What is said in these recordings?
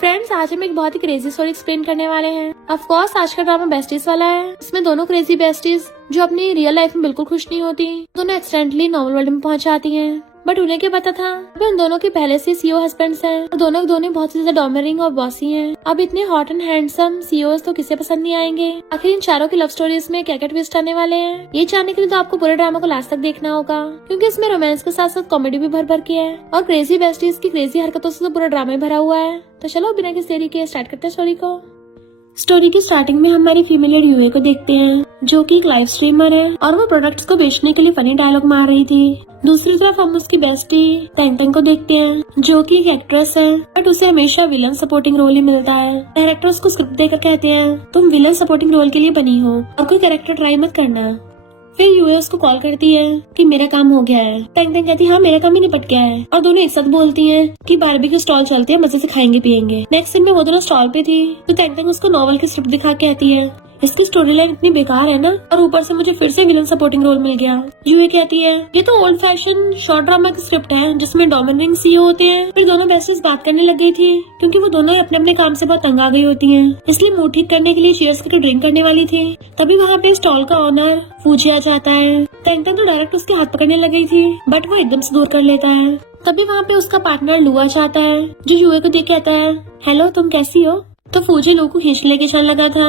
Friends, आज हम एक बहुत ही क्रेजी स्टोरी एक्सप्लेन करने वाले हैं। ऑफ कोर्स आज का ड्रामा बेस्टीज वाला है। इसमें दोनों क्रेजी बेस्टीज जो अपनी रियल लाइफ में बिल्कुल खुश नहीं होती, दोनों एक्सीडेंटली नॉर्मल वर्ल्ड में पहुंच जाती हैं। बट उन्हें क्या पता था कि उन दोनों के पहले से सीईओ हस्बैंड्स हैं और दोनों बहुत ही ज्यादा डोमिनेटिंग और बॉसी हैं। अब इतने हॉट एंड हैंडसम सीईओज तो किसे पसंद नहीं आएंगे। आखिर इन चारों की लव स्टोरीज में क्या क्या ट्विस्ट आने वाले हैं, ये जानने के लिए तो आपको पूरे ड्रामा को लास्ट तक देखना होगा, क्योंकि इसमें रोमांस के साथ साथ कॉमेडी भी भर भर के है और क्रेजी बेस्टीज की क्रेजी हरकतों से तो पूरा ड्रामा भरा हुआ है। तो चलो बिना किसी देरी के स्टार्ट करते हैं स्टोरी को। स्टोरी की स्टार्टिंग में हमारी फीमेल लीड यूए को देखते हैं, जो कि एक लाइव स्ट्रीमर है और वो प्रोडक्ट्स को बेचने के लिए फनी डायलॉग मार रही थी। दूसरी तरफ हम उसकी बेस्टी टेंटेंग को देखते हैं, जो कि एक एक्ट्रेस है, बट उसे हमेशा विलन सपोर्टिंग रोल ही मिलता है। डायरेक्टर उसको स्क्रिप्ट देकर कहते हैं, तुम विलन सपोर्टिंग रोल के लिए बनी हो और कोई कैरेक्टर ट्राई मत करना। फिर यूए उसको कॉल करती है कि मेरा काम हो गया है। टेंटेंग कहती है हाँ मेरा काम ही निपट गया है, और दोनों एक साथ बोलती हैं कि बारबेक्यू स्टॉल चलते हैं, मजे से खाएंगे पियेंगे। नेक्स्ट सीन में वो दोनों स्टॉल पे थी तो टेंटेंग उसको नॉवल की स्क्रिप्ट दिखा के कहती है, इसकी स्टोरी लाइन इतनी बेकार है ना, और ऊपर से मुझे फिर से विलन सपोर्टिंग रोल मिल गया। यूए कहती है ये तो ओल्ड फैशन शॉर्ट ड्रामा की स्क्रिप्ट है जिसमें डोमिनेटिंग सीईओ होते हैं। फिर दोनों बेस्टीज बात करने लग गई थी, क्योंकि वो दोनों अपने अपने काम से बहुत तंग आ गई होती हैं, इसलिए मूड ठीक करने के लिए चीयर्स करके ड्रिंक करने वाली थी। तभी वहाँ पे स्टॉल का ओनर फूजी आ जाता है। टेंटेंग तो डायरेक्ट उसके हाथ पकड़ने लग गई थी, बट वो एकदम से दूर कर लेता है। तभी वहाँ पे उसका पार्टनर लुआ जाता है, जो यूए को देख कहता है हेलो तुम कैसी हो। तो फूजी लू को खींच लेके चलने लगा था,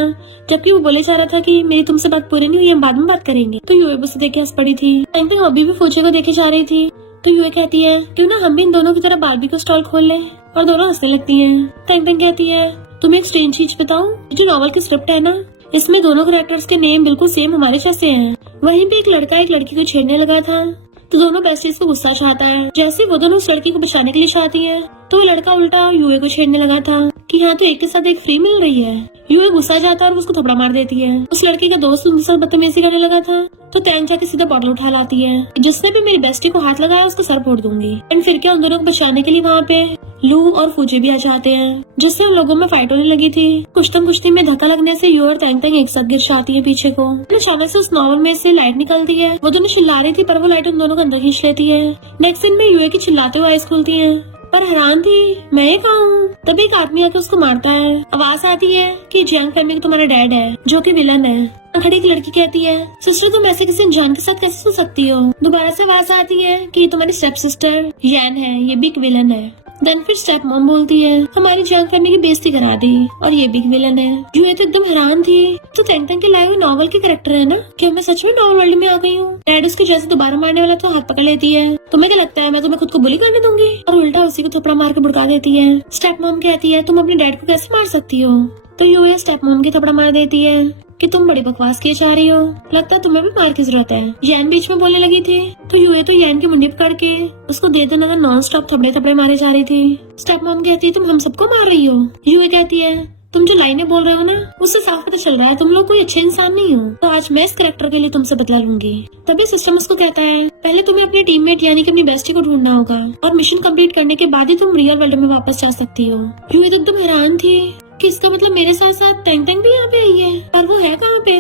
जबकि वो बोले जा रहा था कि मेरी तुमसे बात पूरी नहीं हुई, हम बाद में बात करेंगे। तो यूए उसे देख के हंस पड़ी थी। टेंटेंग अभी भी फूजी को देखे जा रही थी, तो यूए कहती है क्यों ना हम भी इन दोनों की तरह बारबेक्यू स्टॉल खोल लें, और दोनों हंसने लगती हैं। टेंटेंग कहती है तुम्हें एक स्ट्रेंज चीज बताऊं, जो नॉवल की स्क्रिप्ट है ना, इसमें दोनों कैरेक्टर्स के नेम बिल्कुल सेम हमारे जैसे हैं। वहीं पे एक लड़का एक लड़की को छेड़ने लगा था, तो दोनों बेस्टीज को गुस्सा चाहता है। जैसे वो दोनों उस लड़की को बचाने के लिए चाहती है, तो वो लड़का उल्टा यूए को छेड़ने लगा था कि यहाँ तो एक के साथ एक फ्री मिल रही है। यूए गुस्सा जाता है और उसको थप्पड़ मार देती है। उस लड़की का दोस्त उनके साथ बदतमीजी करने लगा था, तो टैंक जाके सीधा बॉटल उठा लाती है, जिसने भी मेरी बेस्टी को हाथ लगाया उसका सर फोड़ दूंगी। एंड फिर क्या उन दोनों को बचाने के लिए वहाँ पे लू और फूजी भी आ जाते हैं, जिससे उन लोगों में फाइट होने लगी थी। कुश्ती में धक्का लगने से यू और टैंग एक साथ गिर जाती है पीछे को। अचानक से उस नॉवल में से लाइट निकलती है। वो दोनों चिल्ला रही थी, पर वो लाइट उन दोनों को अंदर खींच लेती है। नेक्स्ट सीन में यूए की चिल्लाते हुए आइज खुलती है, पर हैरान थी मैं ये कहाँ हूँ। तभी एक आदमी आके उसको मारता है। आवाज आती है कि जियांग फैमिली तुम्हारा डैड है, जो कि विलन है। खड़ी एक लड़की कहती है सिस्टर तुम ऐसे किसी इंसान के साथ कैसे सो सकती हो। दोबारा से आवाज आती है कि तुम्हारी स्टेप सिस्टर यैन है, ये भी एक विलन है। देन फिर स्टेप मॉम बोलती है हमारी जियांग फैमिली की बेइज्जती करा दी, और ये भी एक विलन है। यूए तो एकदम हैरान थी, तो टेंटेंग की लाए हुए नॉवल के कैरेक्टर है ना, क्या मैं सच में नॉवल वर्ल्ड में आ गई हूँ। डैड उसके जैसे दोबारा मारने वाला तो हाथ पकड़ लेती है, तुम्हें क्या लगता है मैं तुम्हें खुद को बुली करने दूंगी, और उल्टा उसी को थप्पड़ मार के भड़का देती है। स्टेप मॉम कहती है तुम अपने डैड को कैसे मार सकती हो, तो यूए स्टेप मॉम की थप्पड़ मार देती है कि तुम बड़ी बकवास किए जा रही हो, लगता है तुम्हें भी मार की जरूरत है। यैन बीच में बोलने लगी थी, तो यूए तो यैन की मुंडी पकड़ के उसको दे दो नजर नॉन स्टॉप थपड़े मारे जा रही थी। स्टेप मॉम कहती है तुम हम सबको मार रही हो। यूए कहती है तुम जो लाइनें बोल रहे हो ना, उससे साफ पता चल रहा है तुम लोग कोई अच्छे इंसान नहीं हो, तो आज मैं इस कैरेक्टर के लिए तुमसे बदला लूंगी। तभी सिस्टम उसको कहता है पहले तुम्हें अपने टीममेट यानी कि अपनी बेस्टी को ढूंढना होगा, और मिशन कंप्लीट करने के बाद ही तुम रियल वर्ल्ड में वापस जा सकती हो। यूए तो एकदम हैरान थी कि इसका मतलब मेरे साथ साथ टेंटेंग भी यहाँ पे आई है, पर वो है कहाँ पे।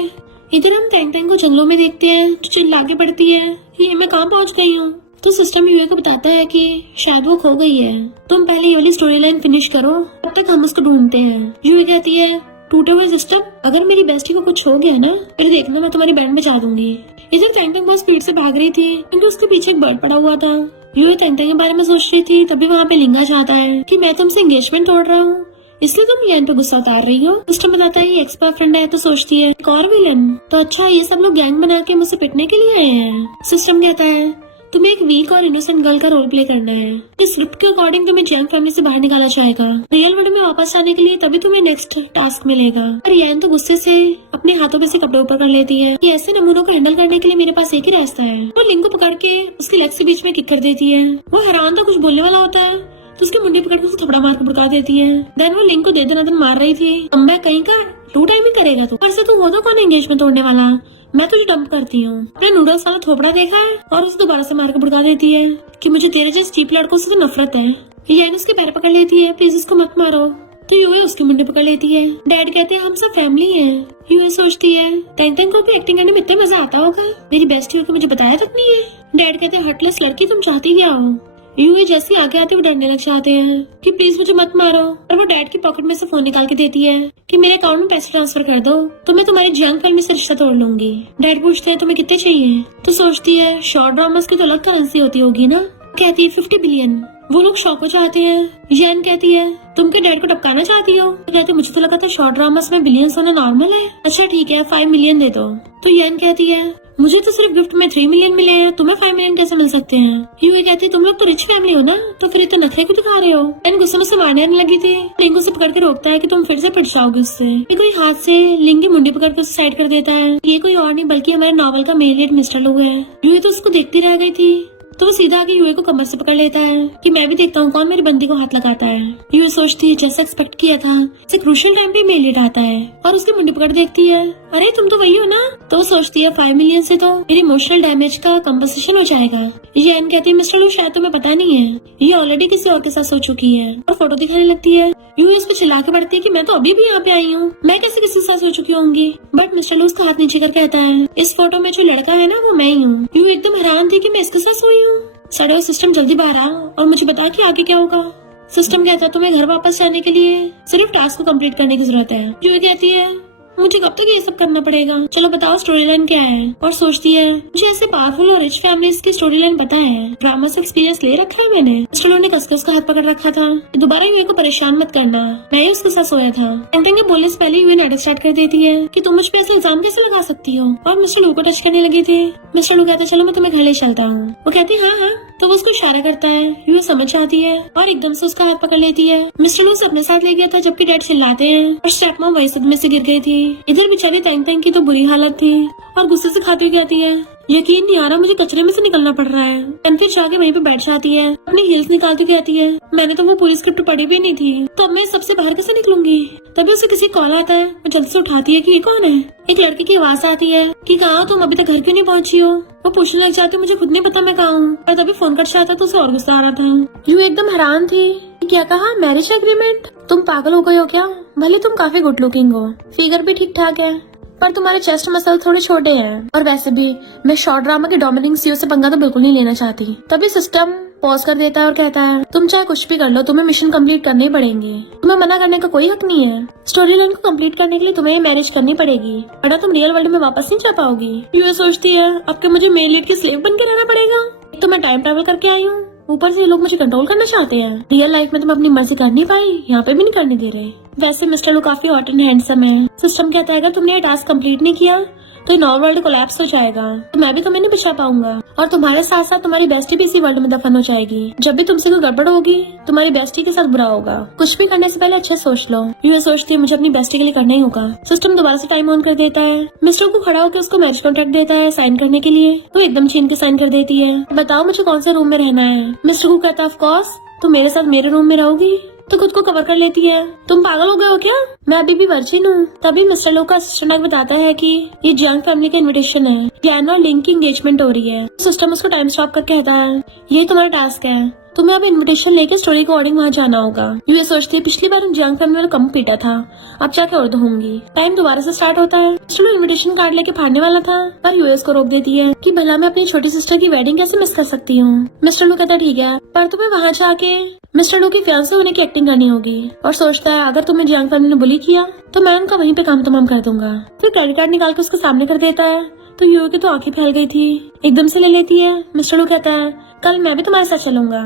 इधर हम टेंटेंग को जंगलों में देखते हैं, जो चिल्ला के पड़ती है ये मैं कहाँ पहुँच गई हूँ। तो सिस्टम यूए को बताता है कि शायद वो खो गई है, तुम पहले ये वाली स्टोरी लाइन फिनिश करो, तब तक हम उसको ढूंढते हैं। यूए कहती है टूटे हुए सिस्टम, अगर मेरी बेस्टी को कुछ हो गया ना, फिर देखना मैं तुम्हारी बैंड में जा दूंगी। इधर टेंटेंग बहुत स्पीड से भाग रही थी, क्योंकि उसके पीछे एक बर्ड पड़ा हुआ था। यूए टेंटेंग के बारे में सोच रही थी, तभी वहाँ पे लिंगा जाता है कि मैं तुमसे एंगेजमेंट तोड़ रहा हूँ, इसलिए तुम यैन पे गुस्सा उतार रही हो। सिस्टम बताता है ये एक्स बॉयफ्रेंड है, तो सोचती है एक और विलन, तो अच्छा ये सब लोग गैंग बना के मुझसे पिटने के लिए आए हैं। सिस्टम कहता है तुम्हें एक वीक और इनोसेंट गर्ल का रोल प्ले करना है। इस स्क्रिप्ट के अकॉर्डिंग तुम्हें जियांग फैमिली से बाहर निकाला जाएगा रियल वर्ल्ड में वापस आने के लिए, तभी तुम्हें नेक्स्ट टास्क मिलेगा। पर यैन तो गुस्से से अपने हाथों पे से कपड़े ऊपर कर लेती है कि ऐसे नमूनों को हैंडल करने के लिए मेरे पास एक ही रास्ता है। वो लिंग को पकड़ के उसकी लेग के बीच में किक कर देती है। वो हैरान था, कुछ बोलने वाला होता है, तो उसकी मुंडी पकड़ के उसको थपड़ा मार के भड़का देती है। देन वो लिंग को दे दनादन मार रही थी, अब मैं कहीं का टू टाइमिंग करेगा तू, पर से तू हो तो कौन एंगेजमेंट तोड़ने वाला, मैं तुझे डंप करती हूँ। अपने नूडल्स वाला थोपड़ा देखा है, और उसे दोबारा से मार के भड़का देती है कि मुझे तेरे जैसे चीप लड़कों से तो नफरत है। यैन उसके पैर पकड़ लेती है प्लीज इसको मत मारो, तो यूए उसकी मुंडी पकड़ लेती है। डैड कहते हैं हम सब फैमिली हैं। यूए सोचती है टेंटेंग को भी एक्टिंग करने में इतना मजा आता होगा, मेरी बेस्टी होकर मुझे बताया तक नहीं है। डैड कहते हैं हटलेस लड़की तुम चाहती क्या हो। यूए जैसे आगे आते वो डरने लग जाते हैं कि प्लीज मुझे मत मारो, और वो डैड की पॉकेट में से फोन निकाल के देती है कि मेरे अकाउंट में पैसे ट्रांसफर कर दो तो मैं तुम्हारी जंक फैमिली से रिश्ता तोड़ लूंगी। डैड पूछते हैं तुम्हें कितने चाहिए, तो सोचती है शॉर्ट ड्रामास की तो अलग करेंसी होती होगी ना, कहती है 50 बिलियन। वो लोग शॉक हो जाते हैं। येन कहती है तुम के डैड को टपकाना चाहती हो, तो कहती मुझे तो लगा था शॉर्ट ड्रामास में बिलियंस होना नॉर्मल है। अच्छा ठीक है 5 मिलियन दे दो। तो येन कहती है मुझे तो सिर्फ गिफ्ट में 3 मिलियन मिले हैं, तुम्हें 5 मिलियन कैसे मिल सकते हैं। यूए कहती है तुम लोग तो रिच फैमिली हो ना, तो फिर इतना नखरे क्यों दिखा रहे हो। एन गुस्से में से मारने लगी थी। लिंग उसे पकड़ के रोकता है कि तुम फिर से पिट जाओगे उससे। ये कोई हाथ से लिंग की मुंडी पकड़ कर साइड कर देता है। ये कोई और नहीं बल्कि हमारे नॉवल का मेन लीड मिस्टर लू है। यूए तो उसको देखती रह गई थी, तो वो सीधा आके यूए को कमर से पकड़ लेता है कि मैं भी देखता हूँ कौन मेरी बंदी को हाथ लगाता है। यूए सोचती है जैसा एक्सपेक्ट किया था इसे क्रूशियल टाइम पे मेल आता है और उसकी मुंडी पकड़ देखती है, अरे तुम तो वही हो ना। तो वो सोचती है 5 मिलियन से तो मेरी इमोशनल डैमेज का कंपनसेशन हो जाएगा। ये एन कहती है मिस्टर लू शायद तुम्हें पता नहीं है, ये ऑलरेडी किसी और के साथ सो चुकी है, और फोटो दिखाने लगती है। यूए इसको चिल्ला के पड़ती है कि मैं तो अभी भी यहाँ पे आई हूँ, मैं कैसे किसी के साथ सो चुकी होंगी। बट मिस्टर लू उसका हाथ नीचे कर कहता है इस फोटो में जो लड़का है ना वो मैं ही हूँ। यूए एकदम हैरान थी कि मैं इसके साथ सोई हूँ। साढ़े वो सिस्टम जल्दी बाहर आ और मुझे बता कि आगे क्या होगा। सिस्टम कहता है तुम्हें घर वापस जाने के लिए सिर्फ टास्क को कंप्लीट करने की जरूरत है। यूए कहती है मुझे कब तक ये सब करना पड़ेगा, चलो बताओ स्टोरी लाइन क्या है। और सोचती है मुझे ऐसे पावरफुल और रिच फैमिलीज की स्टोरी लाइन पता है, ड्रामा से एक्सपीरियंस ले रखा है मैंने। मिस्टर ने कसके उसका हाथ पकड़ रखा था, दोबारा यूए को परेशान मत करना, मैं ही उसके साथ सोया था। एंटिंग के बोलने से पहले यूए नाटक स्टार्ट कर देती है कि तुम मुझ पे ऐसे इल्जाम कैसे लगा सकती हो, और मिस्टर लू को टच करने लगी थी। मिस्टर लू कहता चलो मैं तुम्हें घर ले चलता हूँ। वो कहती हाँ, तो वो उसको इशारा करता है। यूए समझ जाती है और एकदम से उसका हाथ पकड़ लेती है। मिस्टर लू उसे अपने साथ ले गया था जबकि डैड चिल्लाते हैं और स्टेप मॉम वही सदमे से गिर गई थी। इधर बेचारी तैंग की तो बुरी हालत थी और गुस्से से खाती हुई कहती है यकीन नहीं आ रहा मुझे कचरे में से निकलना पड़ रहा है। फिर जाके वहीं पे बैठ जाती है, अपनी हील्स निकालती कहती है मैंने तो वो पूरी स्क्रिप्ट पढ़ी भी नहीं थी, तो अब मैं सबसे बाहर कैसे निकलूंगी। तभी उसे किसी कॉल आता है, वो जल्दी से उठाती है कि ये कौन है। एक लड़के की आवाज आती है कि कहाँ तुम अभी तक घर क्यों नहीं पहुंची हो। वो पूछने लग जाती है मुझे खुद नहीं पता मैं कहाँ हूँ, और तभी फोन कट जाता तो उसे और गुस्सा आ रहा था। यूँ एकदम हैरान थी क्या कहा मैरिज एग्रीमेंट, तुम पागल हो गए हो क्या। भले तुम काफी गुड लुकिंग हो, फिगर भी ठीक ठाक है, पर तुम्हारे चेस्ट मसल थोड़े छोटे हैं, और वैसे भी मैं शॉर्ट ड्रामा के डोमिनिक सीईओ से पंगा तो बिल्कुल नहीं लेना चाहती। तभी सिस्टम पॉज कर देता है और कहता है तुम चाहे कुछ भी कर लो तुम्हें मिशन कंप्लीट करनी पड़ेगी, तुम्हें मना करने का कोई हक नहीं है। स्टोरी लाइन को कंप्लीट करने के लिए तुम्हें मैरिज करनी पड़ेगी, वरना तुम रियल वर्ल्ड में वापस नहीं जा पाओगी। यूए सोचती है अब क्या मुझे मेन लीड की स्लेव बन के रहना पड़ेगा। तो मैं टाइम ट्रेवल करके आई हूँ, ऊपर से ये लोग मुझे कंट्रोल करना चाहते हैं। रियल लाइफ में तुम अपनी मर्जी कर नहीं पाई, यहाँ पे भी नहीं करने दे रहे। वैसे मिस्टर लू काफी हॉट एंड हैंडसम है। सिस्टम कहता है अगर तुमने ये टास्क कंप्लीट नहीं किया तो नॉर्मल वर्ल्ड कोलैप्स हो जाएगा, तो मैं भी तुम्हें नहीं बचा पाऊंगा, और तुम्हारे साथ साथ तुम्हारी बेस्टी भी इसी वर्ल्ड में दफन हो जाएगी। जब भी तुमसे कोई गड़बड़ होगी तुम्हारी बेस्टी के साथ बुरा होगा, कुछ भी करने से पहले अच्छे सोच लो। यूए सोचती है मुझे अपनी बेस्टी के लिए करना ही होगा। सिस्टम दोबारा से टाइम ऑन कर देता है। मिस्टर को खड़ा होकर उसको मैरिज कॉन्ट्रैक्ट देता है साइन करने के लिए, तो एकदम छीन के साइन कर देती है। बताओ मुझे कौन से रूम में रहना है। मिस्टर को कहता है ऑफ कोर्स तुम मेरे साथ मेरे रूम में रहोगी, तो खुद को कवर कर लेती है। तुम पागल हो गए हो क्या, मैं अभी भी वर्जिन हूँ। तभी मिस्टर लू का असिस्टेंट बताता है कि ये जॉइंट फैमिली का इनविटेशन है, यान और लिंक की एंगेजमेंट हो रही है। सिस्टम उसको टाइम स्टॉप करके कहता है ये तुम्हारा टास्क है, तुम्हें अब इनविटेशन लेके स्टोरी के अकॉर्डिंग वहाँ जाना होगा। यूए सोचती है पिछली बार जॉइंट फैमिली वाला कम पीटा था, अब जाके और होंगी। टाइम दोबारा से स्टार्ट होता है। मिस्टर लू इनविटेशन कार्ड लेके फाड़ने वाला था, पर यूएस को रोक देती है कि भला मैं अपनी छोटी सिस्टर की वेडिंग कैसे मिस कर सकती हूँ। मिस्टर लू कहता है ठीक है, पर तुम्हें वहाँ जाके मिस्टर लू की फियांसे होने की एक्टिंग करनी होगी, और सोचता है अगर तुम्हें जॉइंट फैमिली ने बुली किया तो मैं उनका वहीं पे काम तमाम कर दूंगा। फिर क्रेडिट कार्ड निकाल के उसके सामने कर देता है, तो यूए की तो आंखें फैल गई थी, एकदम से ले लेती है। मिस्टर लू कहता है कल मैं भी तुम्हारे साथ चलूंगा,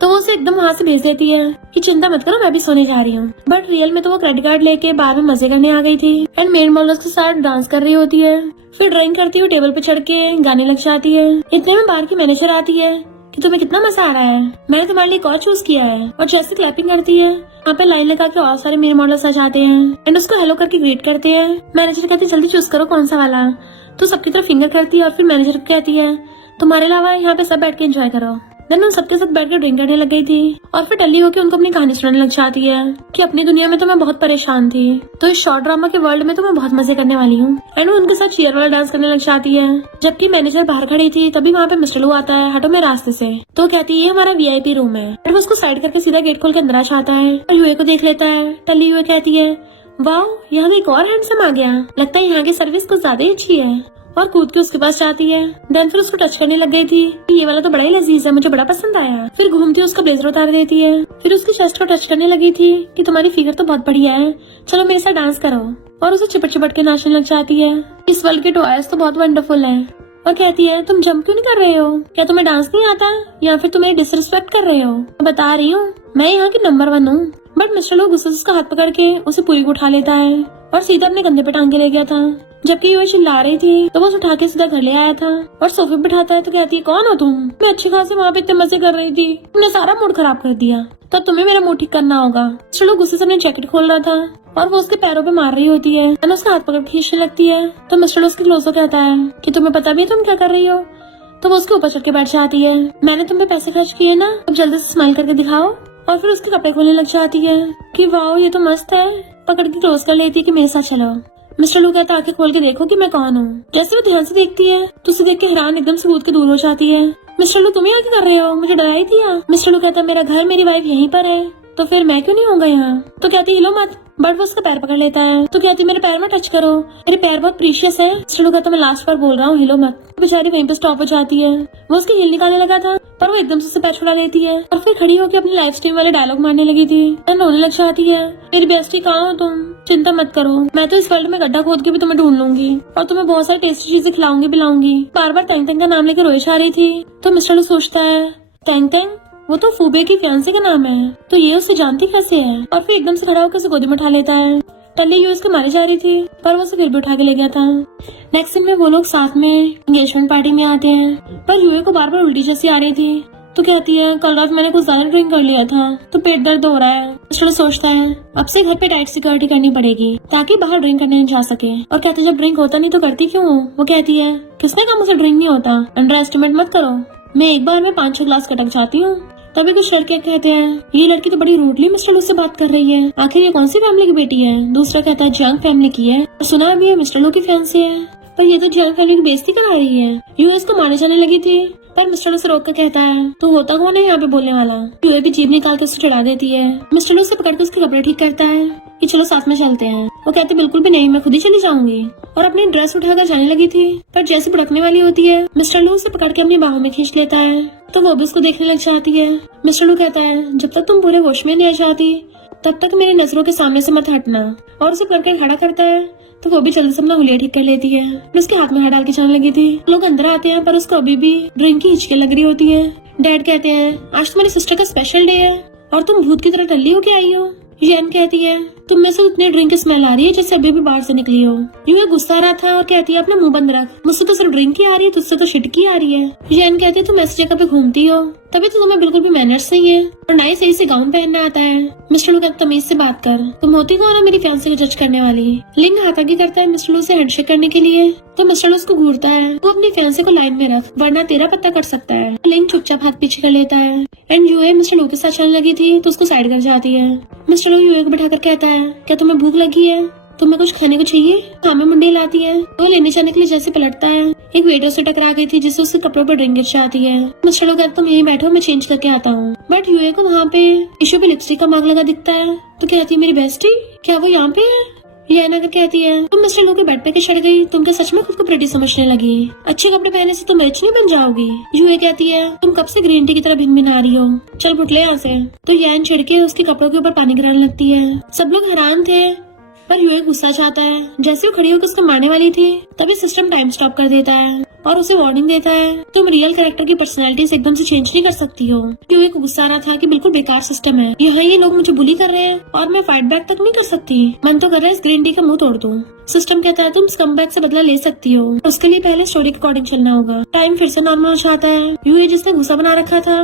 तो वो उसे एकदम वहाँ से भेज देती है कि चिंता मत करो मैं भी सोने जा रही हूँ। बट रियल में तो वो क्रेडिट कार्ड लेके बाहर में मजे करने आ गई थी, एंड मेड मॉडल्स के साथ डांस कर रही होती है। फिर ड्राइंग करती हुई टेबल पे चढ़ के गाने लग जाती है। इतने में बाहर की मैनेजर आती है कि तुम्हें कितना मजा आ रहा है, मैंने तुम्हारे लिए कॉल चूज किया है। और जैसे क्लैपिंग करती है वहाँ पे लाइन लगा के और सारे मेरे मॉडल्स आ जाते हैं एंड उसको हेलो करके ग्रीट करते हैं। मैनेजर कहती है जल्दी चूज करो कौन सा वाला, तो सबकी तरफ फिंगर करती है और फिर मैनेजर कहती है तुम्हारे अलावा यहाँ पे सब बैठ के एंजॉय करो। देन उन सबके साथ बैठ के ड्रिंक करने लग गई थी, और फिर टल्ली होकर उनको अपनी कहानी सुनाने लग जाती है कि अपनी दुनिया में तो मैं बहुत परेशान थी, तो इस शॉर्ट ड्रामा के वर्ल्ड में तो मैं बहुत मजे करने वाली हूँ। एंड वो उनके साथ चीयर वाला डांस करने लग जाती है। जबकि मैनेजर बाहर खड़ी थी तभी वहाँ पे मिस्टर लू आता है हटो मेरे रास्ते से, तो कहती है ये हमारा वीआईपी रूम है। एंड वो उसको साइड करके सीधा गेट खोल के अंदर आ जाता है और यूए को देख लेता है। टल्ली यूए कहती है वाओ यहाँ एक और हैंडसम आ गया, लगता है यहाँ की सर्विस कुछ ज्यादा ही अच्छी है। और कूद के उसके पास जाती है। देन फिर उसको टच करने लग गई थी। ये वाला तो बड़ा ही लजीज है, मुझे बड़ा पसंद आया। फिर घूमती उसका ब्लेजर उतार देती है। फिर उसकी चेस्ट को टच करने लगी थी कि तुम्हारी फिगर तो बहुत बढ़िया है, चलो मेरे साथ डांस करो। और उसे चिपट चिपट के नाचने लग जाती है। इस वर्ल्ड के टॉयज तो बहुत वंडरफुल है। और कहती है तुम जंप क्यों नहीं कर रहे हो, क्या तुम्हें डांस नहीं आता या फिर तुम मेरी डिसरिस्पेक्ट कर रहे हो। मैं बता रही हूँ मैं यहाँ की नंबर 1 हूँ। बट मिस्टर लो गुस्से से उसका हाथ पकड़ के उसे पूरी को उठा लेता है और सीधा अपने कंधे पे टांग के ले गया था। जबकि वो चिल्ला रही थी तो वो उठा के सीधा घर ले आया था और सोफे पे बिठाता है तो कहती है कौन हो तुम, मैं अच्छी खासी वहाँ पे इतने मजे कर रही थी, तुमने सारा मूड खराब कर दिया, तो तुम्हें मेरा मूड ठीक करना होगा। चलो गुस्से से अपनी जैकेट खोल रहा था और वो उसके पैरों पे मार रही होती है। मैंने उसका हाथ पकड़ खींचने लगती है तो मिस्टर उसके क्लोजो कहता है कि तुम्हें पता भी है तुम क्या कर रही हो। तो वो उसके ऊपर चढ़ के बैठ जाती है। मैंने तुम पे पैसे खर्च किए ना, अब जल्दी से स्माइल करके दिखाओ। और फिर उसके कपड़े खोलने लग जाती है कि वाओ ये तो मस्त है। पकड़ के क्लोज कर लेती है कि मेरे साथ चलो। मिस्टर लू कहता आंखें खोल के देखो कि मैं कौन हूँ। जैसे वो ध्यान से देखती है तो उसे देख के हैरान एकदम से कूद के दूर हो जाती है। मिस्टर लू तुम यहाँ क्या कर रहे हो, मुझे डराई थी। मिस्टर लू कहता मेरा घर मेरी वाइफ यहीं पर है, तो फिर मैं क्यों नहीं होगा यहाँ। तो कहती हिलो मत। बट वो उसका पैर पकड़ लेता है तो कहती मेरे पैर में टच करो, मेरे पैर बहुत प्रीशियस है। मिस्टर लू कहता मैं लास्ट बार बोल रहा हूँ हिलो मत। बेचारी वहीं पे स्टॉप हो जाती है। वो उसकी हिल निकालने लगा था पर वो एकदम से उससे पैर छुड़ा लेती है और फिर खड़ी होकर अपनी लाइफ स्ट्रीम वाले डायलॉग मारने लगी थी। रोने लग जाती है मेरी बेस्टी कहाँ हो तुम, चिंता मत करो, मैं तो इस वर्ल्ड में गड्ढा खोद के भी तुम्हें ढूंढ लूंगी और तुम्हें बहुत सारी टेस्टी चीजें खिलाऊंगी पिलाऊंगी। बार बार टैंग टैंग का नाम लेकर रोई जा रही थी। तो मिस्टर लू सोचता है टैंग टैंग वो तो फूबे की फियांसे का नाम है, तो ये उसे जानती कैसे है। और फिर एकदम से खड़ा होकर उसे गोदी में उठा लेता है। टल्ली यूएस को मारी जा रही थी पर वो उसे फिर भी उठा के ले गया था। नेक्स्ट सीन में वो लोग साथ में एंगेजमेंट पार्टी में आते हैं पर यूए को बार बार उल्टी जैसी आ रही थी। तो कहती है कल रात मैंने कुछ ज्यादा ड्रिंक कर लिया था तो पेट दर्द हो रहा है। मिस्टर सोचता है अब से घर पे टाइट सिक्योरिटी करनी पड़ेगी ताकि बाहर ड्रिंक करने जा सके। और कहते जब ड्रिंक होता नहीं तो करती क्यों हो। वो कहती है किसने कहा मुझे ड्रिंक नहीं होता, अंडर एस्टिमेट मत करो, मैं एक बार में 5-6 ग्लास कटक जाती हूँ। तभी कुछ लड़के कहते हैं ये लड़की तो बड़ी रूडली मिस्टर लू से बात कर रही है, आखिर ये कौन सी फैमिली की बेटी है। दूसरा कहता है जंग फैमिली की है और सुना भी है मिस्टर लू की फैंसी है, पर ये तो जंग फैमिली की बेइज्जती करा रही है। यूएस को मारने जाने लगी थी पर मिस्टर लू से रोक कर कहता है तो होता कौन है यहाँ पे बोलने वाला। यूए भी जीभ निकाल कर उसे चढ़ा देती है। मिस्टर लू से पकड़ के उसके कपड़े ठीक करता है कि चलो साथ में चलते हैं। वो कहते बिल्कुल भी नहीं, मैं खुद ही चली जाऊंगी। और अपनी ड्रेस उठाकर जाने लगी थी पर जैसे भड़कने वाली होती है मिस्टर लू उसे पकड़ के अपनी बाहों में खींच लेता है तो वो भी उसको देखने लग जाती है। मिस्टर लू कहता है जब तक तुम पूरे होश में नहीं आ जाती तब तक मेरी नजरों के सामने से मत हटना। और उसे पकड़ के खड़ा करता है तो वो भी जल्दी से अपना हुलिया ठीक कर लेती है। फिर उसके हाथ में हाथ डाल के जाने लगी थी। लोग अंदर आते हैं पर उसको अभी भी ड्रिंक की हिचके लग रही होती है। डैड कहते हैं आज तुम्हारी सिस्टर का स्पेशल डे है और तुम भूत की तरह टल्ली होके आई हो। जैन कहती है तुम में से उतनी ड्रिंक की स्मेल आ रही है जैसे अभी भी बाहर से निकली हो। यूं गुस्सा आ रहा था और कहती है अपना मुंह बंद रख, मुझसे तो सिर्फ ड्रिंक ही आ रही है, तुझसे तो शिटकी आ रही है। जैन कहती है तुम ऐसी जगह पे घूमती हो तभी तो तुम्हें बिल्कुल भी मैनर्स नहीं है और ना ही सही से गाउन पहनना आता है। मिस्टर लू कहता तमीज से बात कर, तुम होती कौन हो मेरी फैंसी को जज करने वाली। लिंग हाथ आगे करता है मिस्टर लू से हैंडशेक करने के लिए तो मिस्टर लू उसको घूरता है वो अपनी फैंसी को लाइन में रख वरना तेरा पत्ता कट सकता है। लिंग चुपचाप हाथ पीछे कर लेता है एंड यूए मिस्टर लू के साथ चलने लगी थी तो उसको साइड कर जाती है। मिस्टर लू यूए को बैठाकर कहता है क्या तुम्हें भूख लगी है, तुम्हें कुछ खाने को चाहिए। हाँ में मुंडी लाती है। वो लेने जाने के लिए जैसे पलटता है एक वेटर से टकरा गई थी जिससे उसके कपड़ों पर ड्रिंक गिर जाती है। मिस्टर लू कहता तुम यहीं बैठो मैं चेंज करके आता हूँ। बट यूए को वहाँ पे टिश्यू पे लिपस्टिक का मार्क लगा दिखता है तो कहती है मेरी बेस्टी क्या वो यहाँ पे है। याना कहती है तुम मिस्टर लू के बेड पे चढ़ गई, तुम क्या सच में खुद को प्रेटी समझने लगी, अच्छे कपड़े पहनने से तुम रिच नहीं बन जाओगी। यूए कहती है तुम कब से ग्रीन टी की तरह भिन भिन आ रही हो, चल बुटले यहाँ से। तो यान छिड़ के उसके कपड़ों के ऊपर पानी गिराने लगती है। सब लोग हैरान थे पर यूए गुस्सा चाहता है। जैसे वो खड़ी होकर उसको मारने वाली थी तभी सिस्टम टाइम स्टॉप कर देता है और उसे वार्निंग देता है तुम रियल कैरेक्टर की पर्सनैलिटीज एकदम से चेंज नहीं कर सकती हो। यूए को गुस्सा आ रहा था कि बिल्कुल बेकार सिस्टम है, यहाँ ये लोग मुझे बुली कर रहे हैं और मैं फाइट बैक तक नहीं कर सकती। मन तो कर रहा है इस ग्रीन टी का मुंह तोड़ दूं। सिस्टम कहता है तुम स्कमबैग से बदला ले सकती हो, उसके लिए पहले स्टोरी के अकॉर्डिंग चलना होगा। टाइम फिर से नॉर्मल हो जाता है। यूए जिसने गुस्सा बना रखा था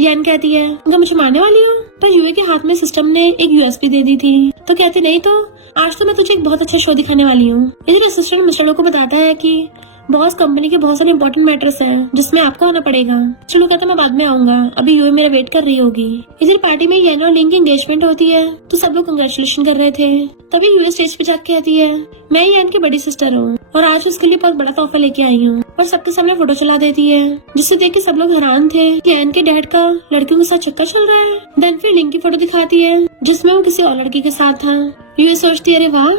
यान कहती है क्या मुझे मारने वाली हो, पर यूए के हाथ में सिस्टम ने एक यूएसबी दे दी थी तो कहती नहीं तो आज तो मैं तुझे एक बहुत अच्छा शो दिखाने वाली हूँ। इधर असिस्टेंट मिस्टर लू को बताता है कि बॉस कंपनी के बहुत सारे इंपॉर्टेंट मैटर्स हैं जिसमें आपको आना पड़ेगा। चलो कहता मैं बाद में आऊंगा, अभी यूए मेरा वेट कर रही होगी। इधर पार्टी में येन और लिंग की एंगेजमेंट होती है तो सब लोग कंग्रेचुलेशन कर रहे थे। तभी यूए स्टेज पे जाके कहती है मैं येन की बड़ी सिस्टर हूँ और आज उसके लिए बहुत बड़ा तोहफा लेके आई हूँ और सबके सामने फोटो चला देती है जिससे देख के सब लोग हैरान थे कि येन के डैड का लड़कियों के साथ चक्कर चल रहा है। देन फिर लिंग की फोटो दिखाती है जिसमें वो किसी और लड़की के साथ था। यूए सोचती है अरे वाह